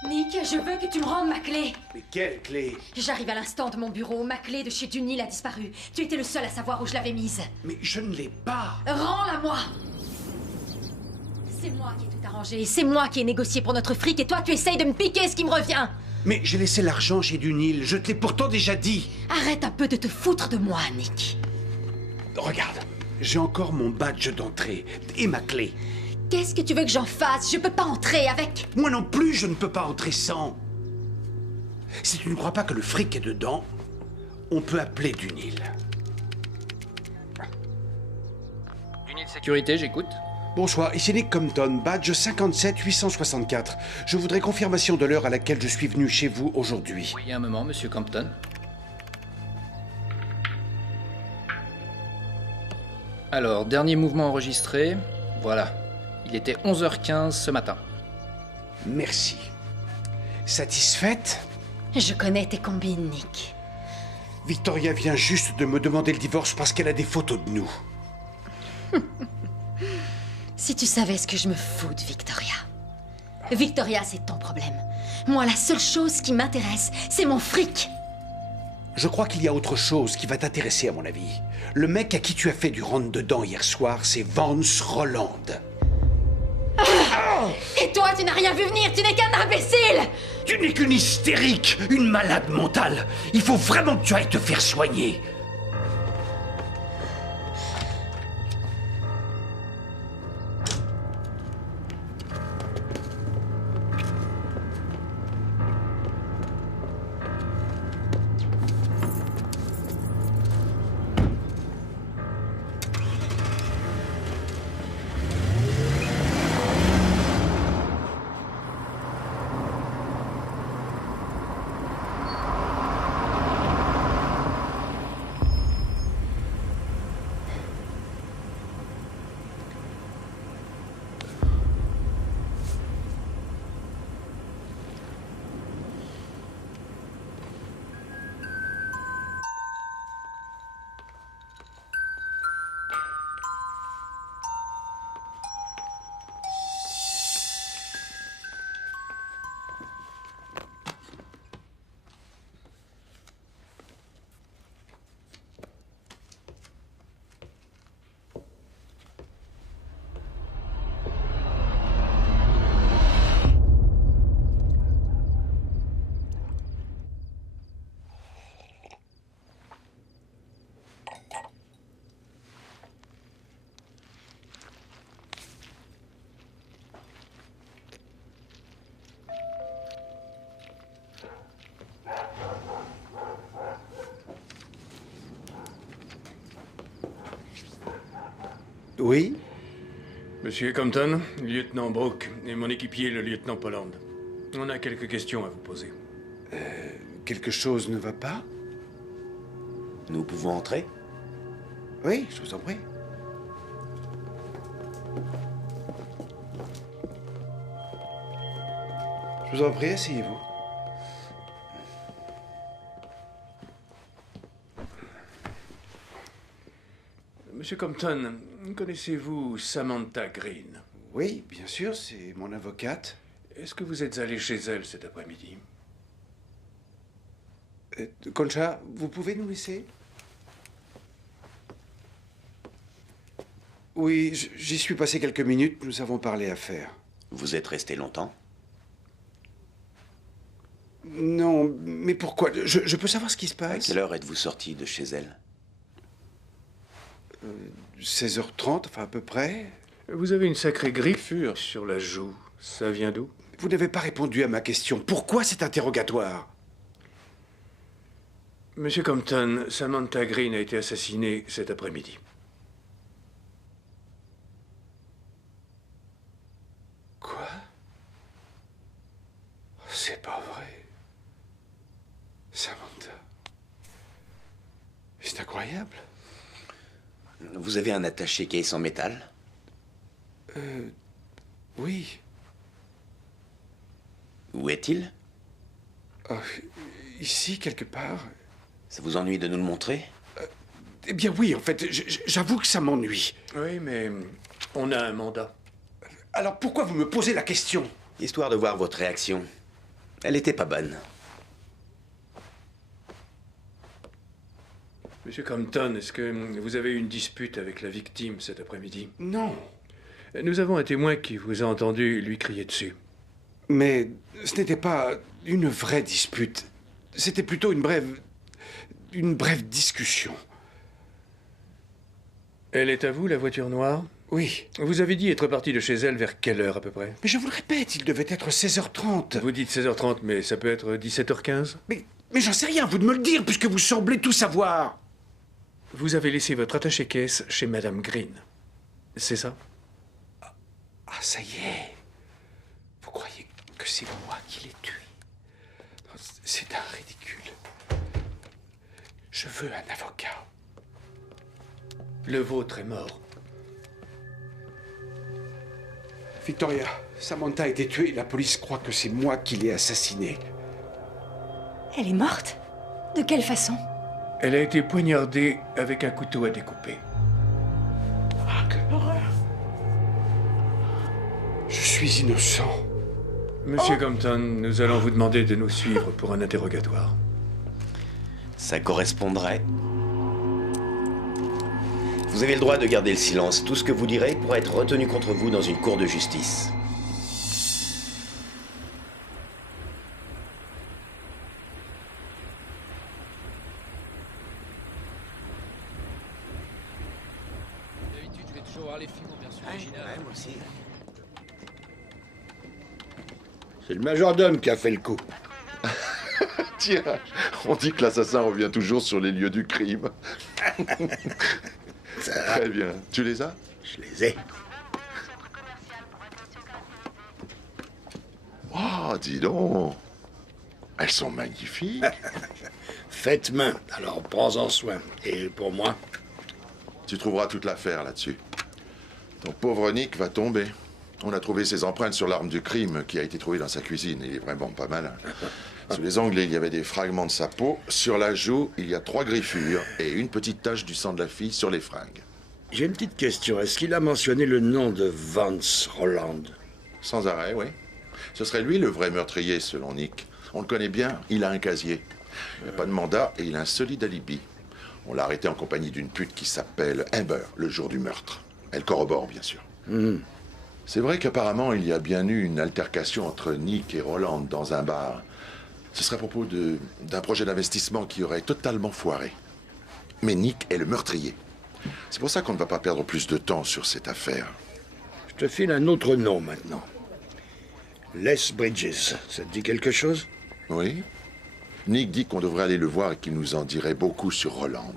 Nick, je veux que tu me rendes ma clé. Mais quelle clé? J'arrive à l'instant de mon bureau. Ma clé de chez Dunhill a disparu. Tu étais le seul à savoir où je l'avais mise. Mais je ne l'ai pas. Rends-la-moi. C'est moi qui ai tout arrangé. C'est moi qui ai négocié pour notre fric et toi, tu essayes de me piquer ce qui me revient. Mais j'ai laissé l'argent chez Dunhill. Je te l'ai pourtant déjà dit. Arrête un peu de te foutre de moi, Nick. Regarde, j'ai encore mon badge d'entrée et ma clé. Qu'est-ce que tu veux que j'en fasse? Je peux pas entrer avec. Moi non plus, je ne peux pas entrer sans. Si tu ne crois pas que le fric est dedans, on peut appeler Dunhill. Dunhill Sécurité, j'écoute. Bonsoir, ici Nick Compton, badge 57-864. Je voudrais confirmation de l'heure à laquelle je suis venu chez vous aujourd'hui. Oui, un moment, monsieur Compton. Alors, dernier mouvement enregistré. Voilà. Il était 11h15 ce matin. Merci. Satisfaite? Je connais tes combines, Nick. Victoria vient juste de me demander le divorce parce qu'elle a des photos de nous. Si tu savais ce que je me fous de Victoria. Victoria, c'est ton problème. Moi, la seule chose qui m'intéresse, c'est mon fric. Je crois qu'il y a autre chose qui va t'intéresser, à mon avis. Le mec à qui tu as fait du rentre-dedans hier soir, c'est Vance Rolland. Et toi, tu n'as rien vu venir, tu n'es qu'un imbécile! Tu n'es qu'une hystérique, une malade mentale. Il faut vraiment que tu ailles te faire soigner. Oui? Monsieur Compton, lieutenant Brooke, et mon équipier, le lieutenant Polland. On a quelques questions à vous poser. Quelque chose ne va pas? Nous pouvons entrer? Oui, je vous en prie. Je vous en prie, asseyez-vous. Monsieur Compton, connaissez-vous Samantha Green? Oui, bien sûr, c'est mon avocate. Est-ce que vous êtes allé chez elle cet après-midi? Concha, vous pouvez nous laisser? Oui, j'y suis passé quelques minutes, nous avons parlé affaires. Vous êtes resté longtemps? Non, mais pourquoi? Je peux savoir ce qui se passe? À quelle heure êtes-vous sorti de chez elle? 16h30, enfin à peu près. Vous avez une sacrée griffure sur la joue. Ça vient d'où? Vous n'avez pas répondu à ma question. Pourquoi cet interrogatoire? Monsieur Compton, Samantha Green a été assassinée cet après-midi. Quoi? C'est pas vrai. Samantha. C'est incroyable. Vous avez un attaché-case en métal? Oui. Où est-il? Ici, quelque part. Ça vous ennuie de nous le montrer? Eh bien oui, en fait, j'avoue que ça m'ennuie. Oui, mais on a un mandat. Alors pourquoi vous me posez la question? Histoire de voir votre réaction. Elle était pas bonne. Monsieur Compton, est-ce que vous avez eu une dispute avec la victime cet après-midi? Non. Nous avons un témoin qui vous a entendu lui crier dessus. Mais ce n'était pas une vraie dispute. C'était plutôt une brève discussion. Elle est à vous, la voiture noire? Oui. Vous avez dit être parti de chez elle vers quelle heure à peu près? Mais je vous le répète, il devait être 16h30. Vous dites 16h30, mais ça peut être 17h15? Mais j'en sais rien, vous de me le dire, puisque vous semblez tout savoir. Vous avez laissé votre attaché-caisse chez Madame Green. C'est ça? Ah, ça y est. Vous croyez que c'est moi qui l'ai tué? C'est un ridicule. Je veux un avocat. Le vôtre est mort. Victoria, Samantha a été tuée et la police croit que c'est moi qui l'ai assassinée. Elle est morte? De quelle façon? Elle a été poignardée avec un couteau à découper. Ah, quelle horreur! Je suis innocent. Monsieur Compton, nous allons vous demander de nous suivre pour un interrogatoire. Ça correspondrait. Vous avez le droit de garder le silence. Tout ce que vous direz pourra être retenu contre vous dans une cour de justice. D'habitude, je vais toujours voir les films en version originale. Ouais, moi aussi. C'est le majordome qui a fait le coup. Tiens, on dit que l'assassin revient toujours sur les lieux du crime. Très bien. Tu les as? Je les ai. Oh, dis donc. Elles sont magnifiques. Faites main, alors prends-en soin. Et pour moi? Tu trouveras toute l'affaire là-dessus. Ton pauvre Nick va tomber. On a trouvé ses empreintes sur l'arme du crime qui a été trouvée dans sa cuisine. Il est vraiment pas malin. Sous les ongles, il y avait des fragments de sa peau. Sur la joue, il y a 3 griffures et une petite tache du sang de la fille sur les fringues. J'ai une petite question. Est-ce qu'il a mentionné le nom de Vance Rolland? Sans arrêt, oui. Ce serait lui le vrai meurtrier, selon Nick. On le connaît bien, il a un casier. Il n'a pas de mandat et il a un solide alibi. On l'a arrêté en compagnie d'une pute qui s'appelle Amber, le jour du meurtre. Elle corrobore, bien sûr. C'est vrai qu'apparemment, il y a bien eu une altercation entre Nick et Rolland dans un bar. Ce serait à propos d'un projet d'investissement qui aurait totalement foiré. Mais Nick est le meurtrier. C'est pour ça qu'on ne va pas perdre plus de temps sur cette affaire. Je te file un autre nom maintenant. Les Bridges. Ça te dit quelque chose? Oui. Nick dit qu'on devrait aller le voir et qu'il nous en dirait beaucoup sur Rolland.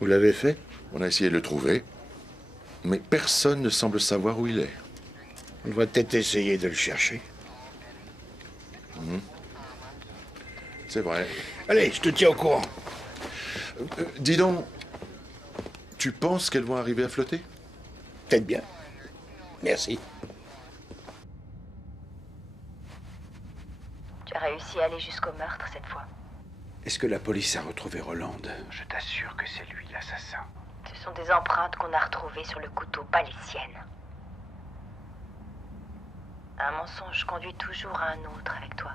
Vous l'avez fait? On a essayé de le trouver, mais personne ne semble savoir où il est. On va peut-être essayer de le chercher. C'est vrai. Allez, je te tiens au courant. Dis donc, tu penses qu'elles vont arriver à flotter? Peut-être bien. Merci. Tu as réussi à aller jusqu'au meurtre cette fois. Est-ce que la police a retrouvé Rolland? Je t'assure que c'est lui l'assassin. Ce sont des empreintes qu'on a retrouvées sur le couteau, pas les siennes. Un mensonge conduit toujours à un autre avec toi.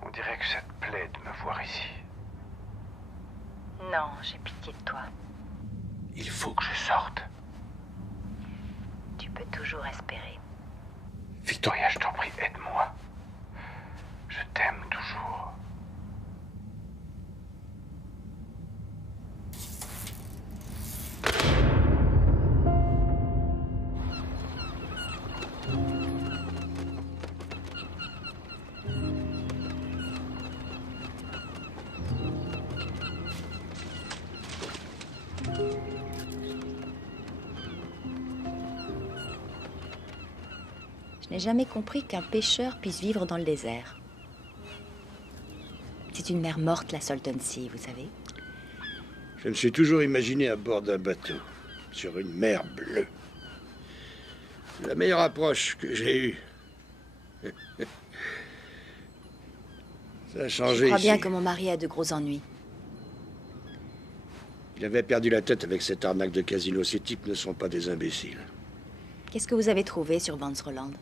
On dirait que ça te plaît de me voir ici. Non, j'ai pitié de toi. Il faut que je sorte. Tu peux toujours espérer. Victoria, je t'en prie, aide-moi. Je t'aime toujours. Je n'ai jamais compris qu'un pêcheur puisse vivre dans le désert. C'est une mer morte, la Salton Sea, vous savez. Je me suis toujours imaginé à bord d'un bateau, sur une mer bleue. C'est la meilleure approche que j'ai eue. Ça a changé Je crois bien ici. que mon mari a de gros ennuis. Il avait perdu la tête avec cette arnaque de casino. Ces types ne sont pas des imbéciles. Qu'est-ce que vous avez trouvé sur Vance Roland?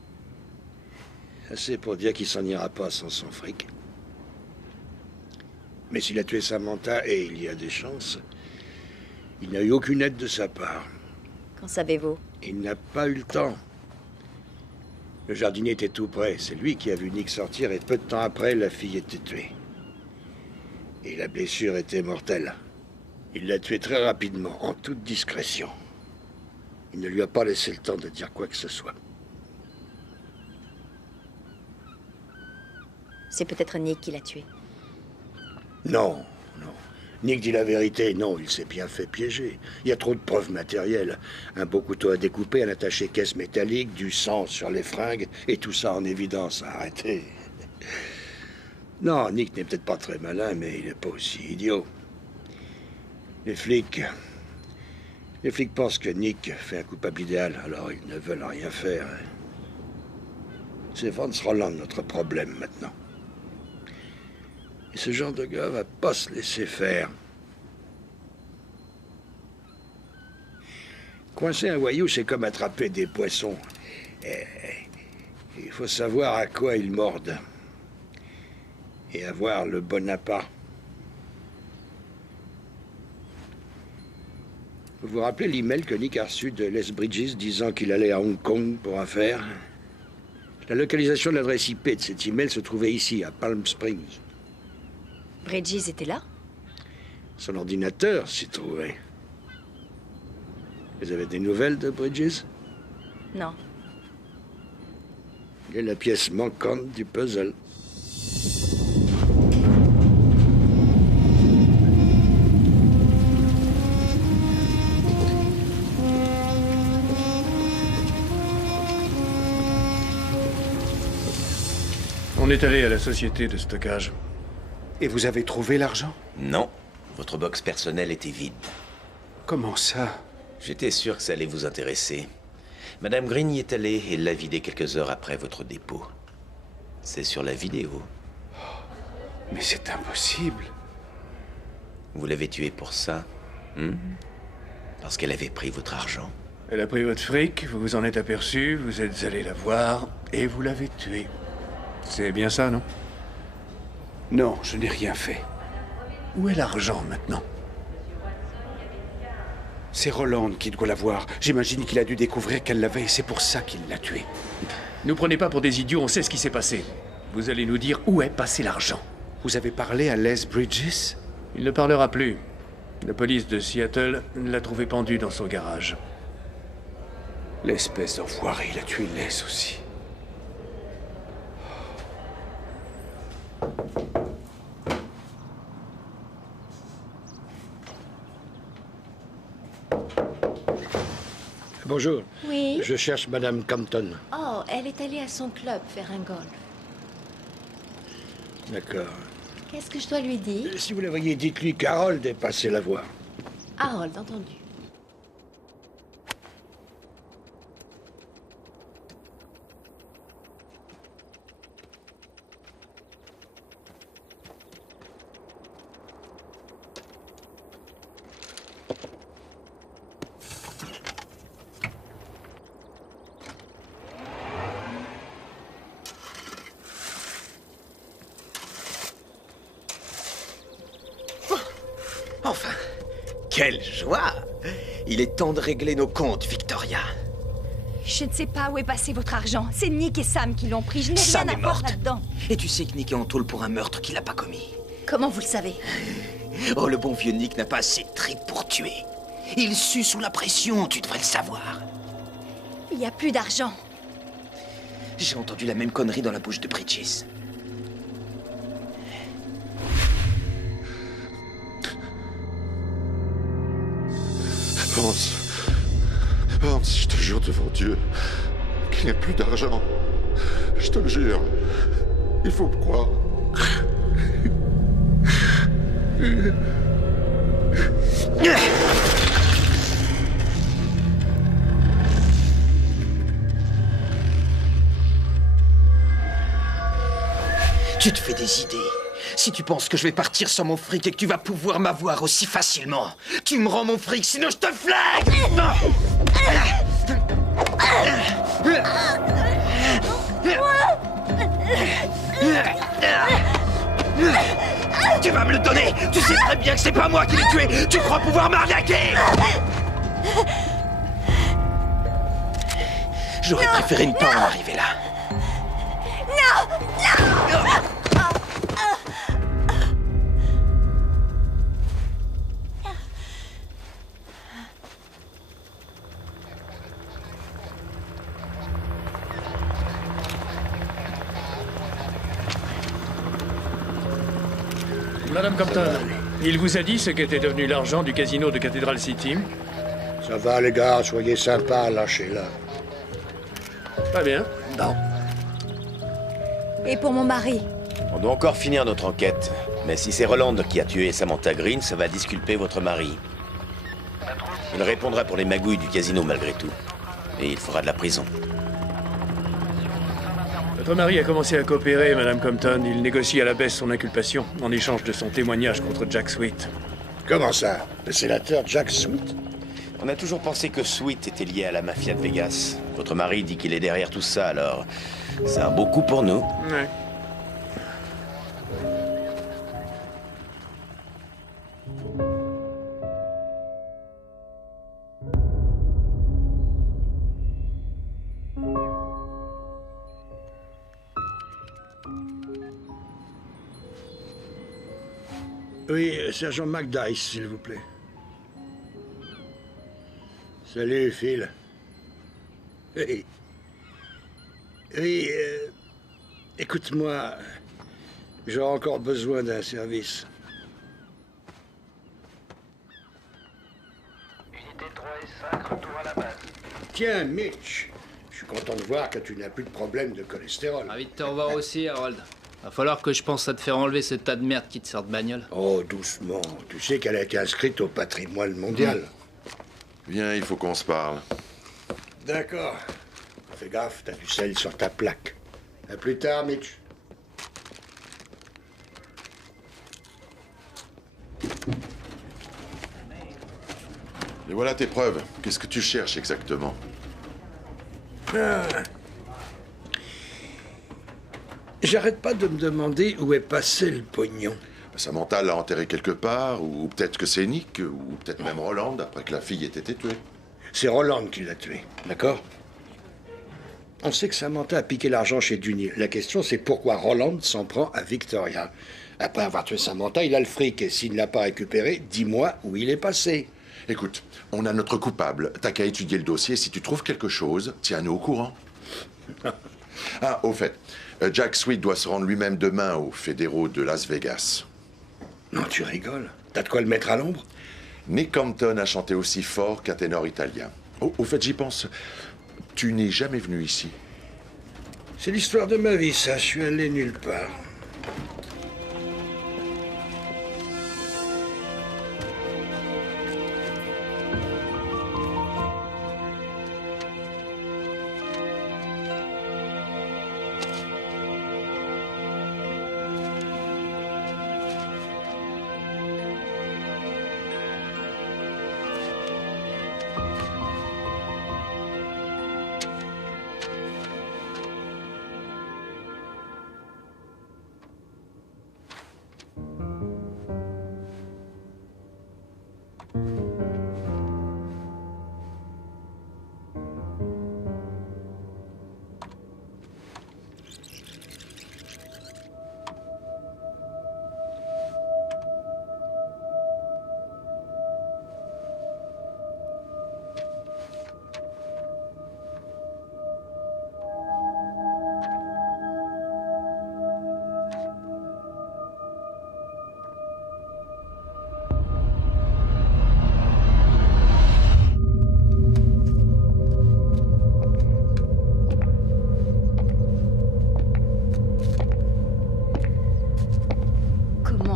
Assez pour dire qu'il s'en ira pas sans son fric. Mais s'il a tué Samantha, et il y a des chances, il n'a eu aucune aide de sa part. Qu'en savez-vous? Il n'a pas eu le temps. Le jardinier était tout près. C'est lui qui a vu Nick sortir et peu de temps après, la fille était tuée. Et la blessure était mortelle. Il l'a tuée très rapidement, en toute discrétion. Il ne lui a pas laissé le temps de dire quoi que ce soit. C'est peut-être Nick qui l'a tué. Non, non. Nick dit la vérité. Non, il s'est bien fait piéger. Il y a trop de preuves matérielles. Un beau couteau à découper, un attaché caisse métallique, du sang sur les fringues, et tout ça en évidence. Arrêtez. Non, Nick n'est peut-être pas très malin, mais il n'est pas aussi idiot. Les flics pensent que Nick fait un coupable idéal, alors ils ne veulent rien faire. C'est Vance Roland notre problème maintenant. Et ce genre de gars va pas se laisser faire. Coincer un voyou, c'est comme attraper des poissons. Il faut savoir à quoi ils mordent. Et avoir le bon appât. Vous vous rappelez l'email que Nick a reçu de Les Bridges disant qu'il allait à Hong Kong pour affaire? La localisation de l'adresse IP de cet email se trouvait ici, à Palm Springs. Bridges était là? Son ordinateur s'y trouvait. Vous avez des nouvelles de Bridges? Non. Il est la pièce manquante du puzzle. On est allé à la société de stockage. Et vous avez trouvé l'argent? Non. Votre box personnelle était vide. Comment ça? J'étais sûr que ça allait vous intéresser. Madame Green y est allée et l'a vidé quelques heures après votre dépôt. C'est sur la vidéo. Mais c'est impossible. Vous l'avez tuée pour ça? Parce qu'elle avait pris votre argent. Elle a pris votre fric, vous vous en êtes aperçu, vous êtes allé la voir et vous l'avez tuée. C'est bien ça, non? Non, je n'ai rien fait. Où est l'argent maintenant? C'est Roland qui doit l'avoir. J'imagine qu'il a dû découvrir qu'elle l'avait et c'est pour ça qu'il l'a tuée. Nous prenez pas pour des idiots, on sait ce qui s'est passé. Vous allez nous dire où est passé l'argent. Vous avez parlé à Les Bridges? Il ne parlera plus. La police de Seattle l'a trouvé pendu dans son garage. L'espèce d'enfoiré, il a tué Les aussi. Bonjour. Oui. Je cherche Madame Compton. Oh, elle est allée à son club faire un golf. D'accord. Qu'est-ce que je dois lui dire? Si vous la voyez, dites-lui qu'Harold est passé la voir. Harold, entendu. Enfin, quelle joie! Il est temps de régler nos comptes, Victoria. Je ne sais pas où est passé votre argent. C'est Nick et Sam qui l'ont pris. Je n'ai Sam rien est à voir morte. là-dedans. Et tu sais que Nick est en tôle pour un meurtre qu'il n'a pas commis. Comment vous le savez? Oh, le bon vieux Nick n'a pas assez de tripes pour tuer. Il sue sous la pression, tu devrais le savoir. Il n'y a plus d'argent. J'ai entendu la même connerie dans la bouche de Bridges. Vance, je te jure devant Dieu qu'il n'y a plus d'argent. Je te le jure. Il faut me croire. Tu te fais des idées. Si tu penses que je vais partir sans mon fric et que tu vas pouvoir m'avoir aussi facilement, tu me rends mon fric, sinon je te flingue! Tu vas me le donner! Tu sais très bien que c'est pas moi qui l'ai tué! Tu crois pouvoir m'arnaquer! J'aurais préféré ne pas en arriver là. Non! Non! Madame Compton, il vous a dit ce qu'était devenu l'argent du casino de Cathedral City? Ça va, les gars, soyez sympas, lâchez-la. Pas bien. Non. Et pour mon mari? On doit encore finir notre enquête. Mais si c'est Roland qui a tué Samantha Green, ça va disculper votre mari. Il répondra pour les magouilles du casino malgré tout. Et il fera de la prison. Votre mari a commencé à coopérer, Madame Compton. Il négocie à la baisse son inculpation en échange de son témoignage contre Jack Sweet. Comment ça? Le sénateur Jack Sweet? On a toujours pensé que Sweet était lié à la mafia de Vegas. Votre mari dit qu'il est derrière tout ça, alors c'est un beau coup pour nous. Ouais. Oui, sergent McDice, s'il vous plaît. Salut, Phil. Oui. Oui, écoute-moi. J'aurai encore besoin d'un service. Unité 3 et 5, retour à la base. Tiens, Mitch. Je suis content de voir que tu n'as plus de problème de cholestérol. Ravi de te revoir aussi, Harold. Va falloir que je pense à te faire enlever ce tas de merde qui te sert de bagnole. Oh, doucement. Tu sais qu'elle a été inscrite au patrimoine mondial. Viens, il faut qu'on se parle. D'accord. Fais gaffe, t'as du sel sur ta plaque. À plus tard, Mitch. Et voilà tes preuves. Qu'est-ce que tu cherches exactement? J'arrête pas de me demander où est passé le pognon. Samantha l'a enterré quelque part, ou peut-être que c'est Nick, ou peut-être même Roland, après que la fille ait été tuée. C'est Roland qui l'a tué, d'accord? On sait que Samantha a piqué l'argent chez Duny. La question, c'est pourquoi Roland s'en prend à Victoria. Après avoir tué Samantha, il a le fric, et s'il ne l'a pas récupéré, dis-moi où il est passé. Écoute, on a notre coupable. T'as qu'à étudier le dossier. Si tu trouves quelque chose, tiens-nous au courant. Ah, au fait, Jack Sweet doit se rendre lui-même demain aux fédéraux de Las Vegas. Non, tu rigoles. T'as de quoi le mettre à l'ombre? Nick Compton a chanté aussi fort qu'un ténor italien. Oh, au fait, j'y pense. Tu n'es jamais venu ici. C'est l'histoire de ma vie, ça. Je suis allé nulle part.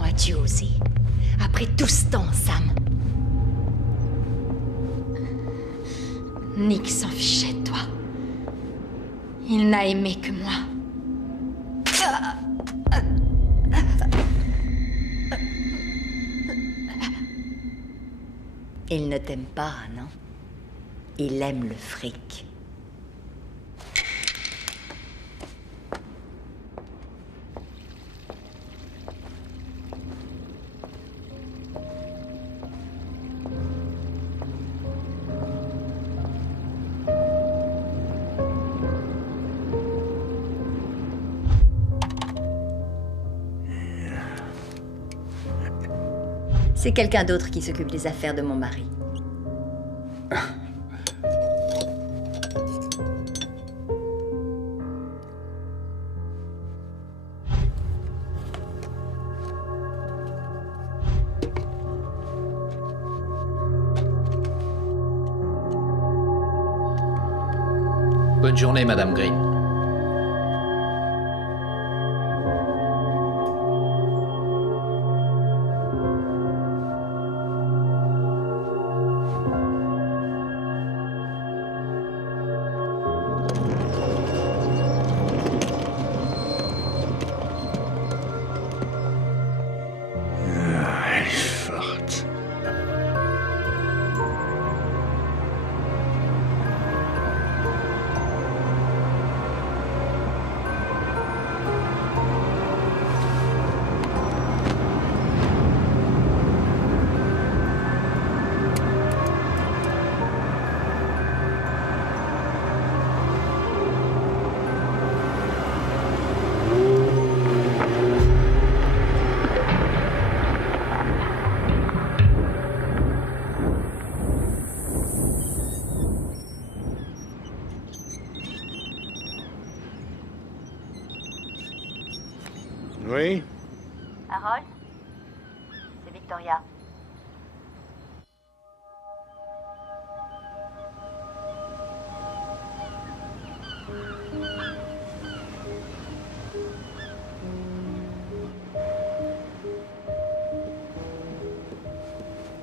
As-tu osé? Après tout ce temps, Sam. Nick s'en fichait de toi. Il n'a aimé que moi. Il ne t'aime pas, non? Il aime le fric. C'est quelqu'un d'autre qui s'occupe des affaires de mon mari. Bonne journée, Madame Green. Elle est forte. Oui? Harold? C'est Victoria.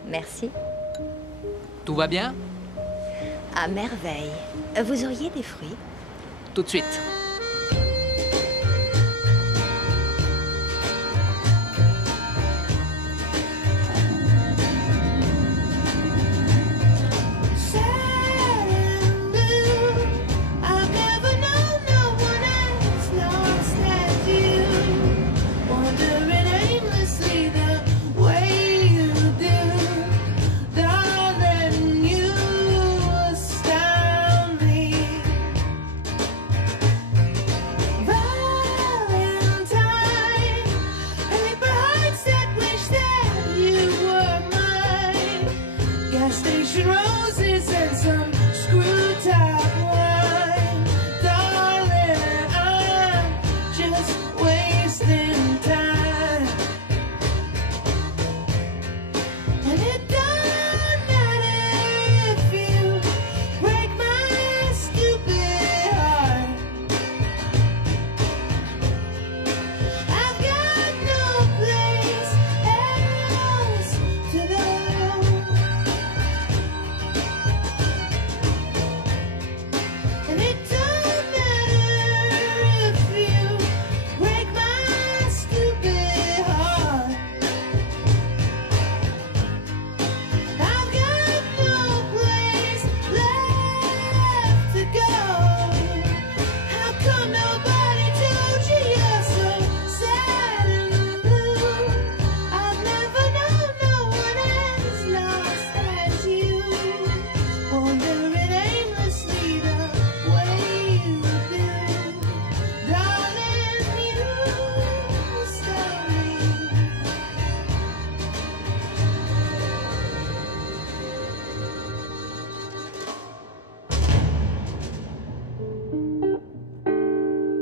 Merci. Tout va bien? À merveille. Vous auriez des fruits? Tout de suite.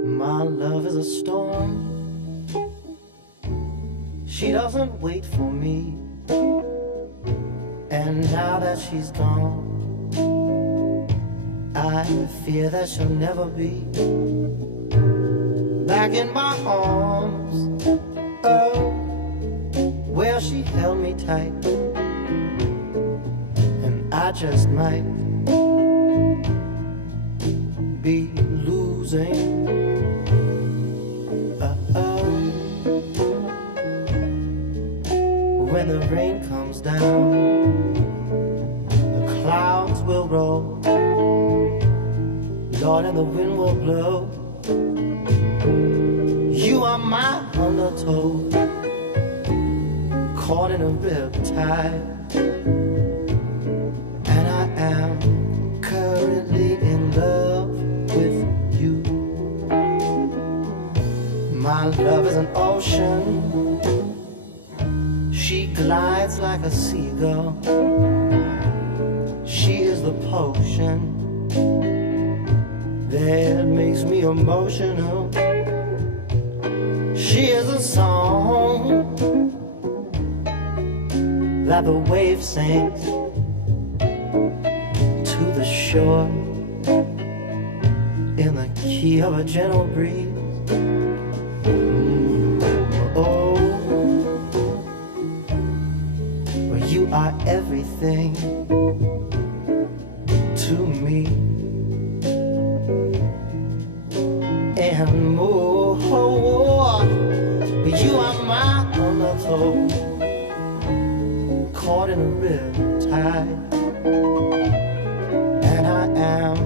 My love is a storm. She doesn't wait for me. And now that she's gone, I fear that she'll never be back in my arms. Oh, where she held me tight, and I just might be losing. When the rain comes down Darling, the wind will blow. You are my undertow, caught in a riptide. And I am currently in love with you. My love is an ocean. She glides like a seagull. She is the potion that makes me emotional. She is a song that the wave sings to the shore in the key of a gentle breeze. Oh, well, you are everything to me. And more, you are my undertow, caught in a riptide. And I am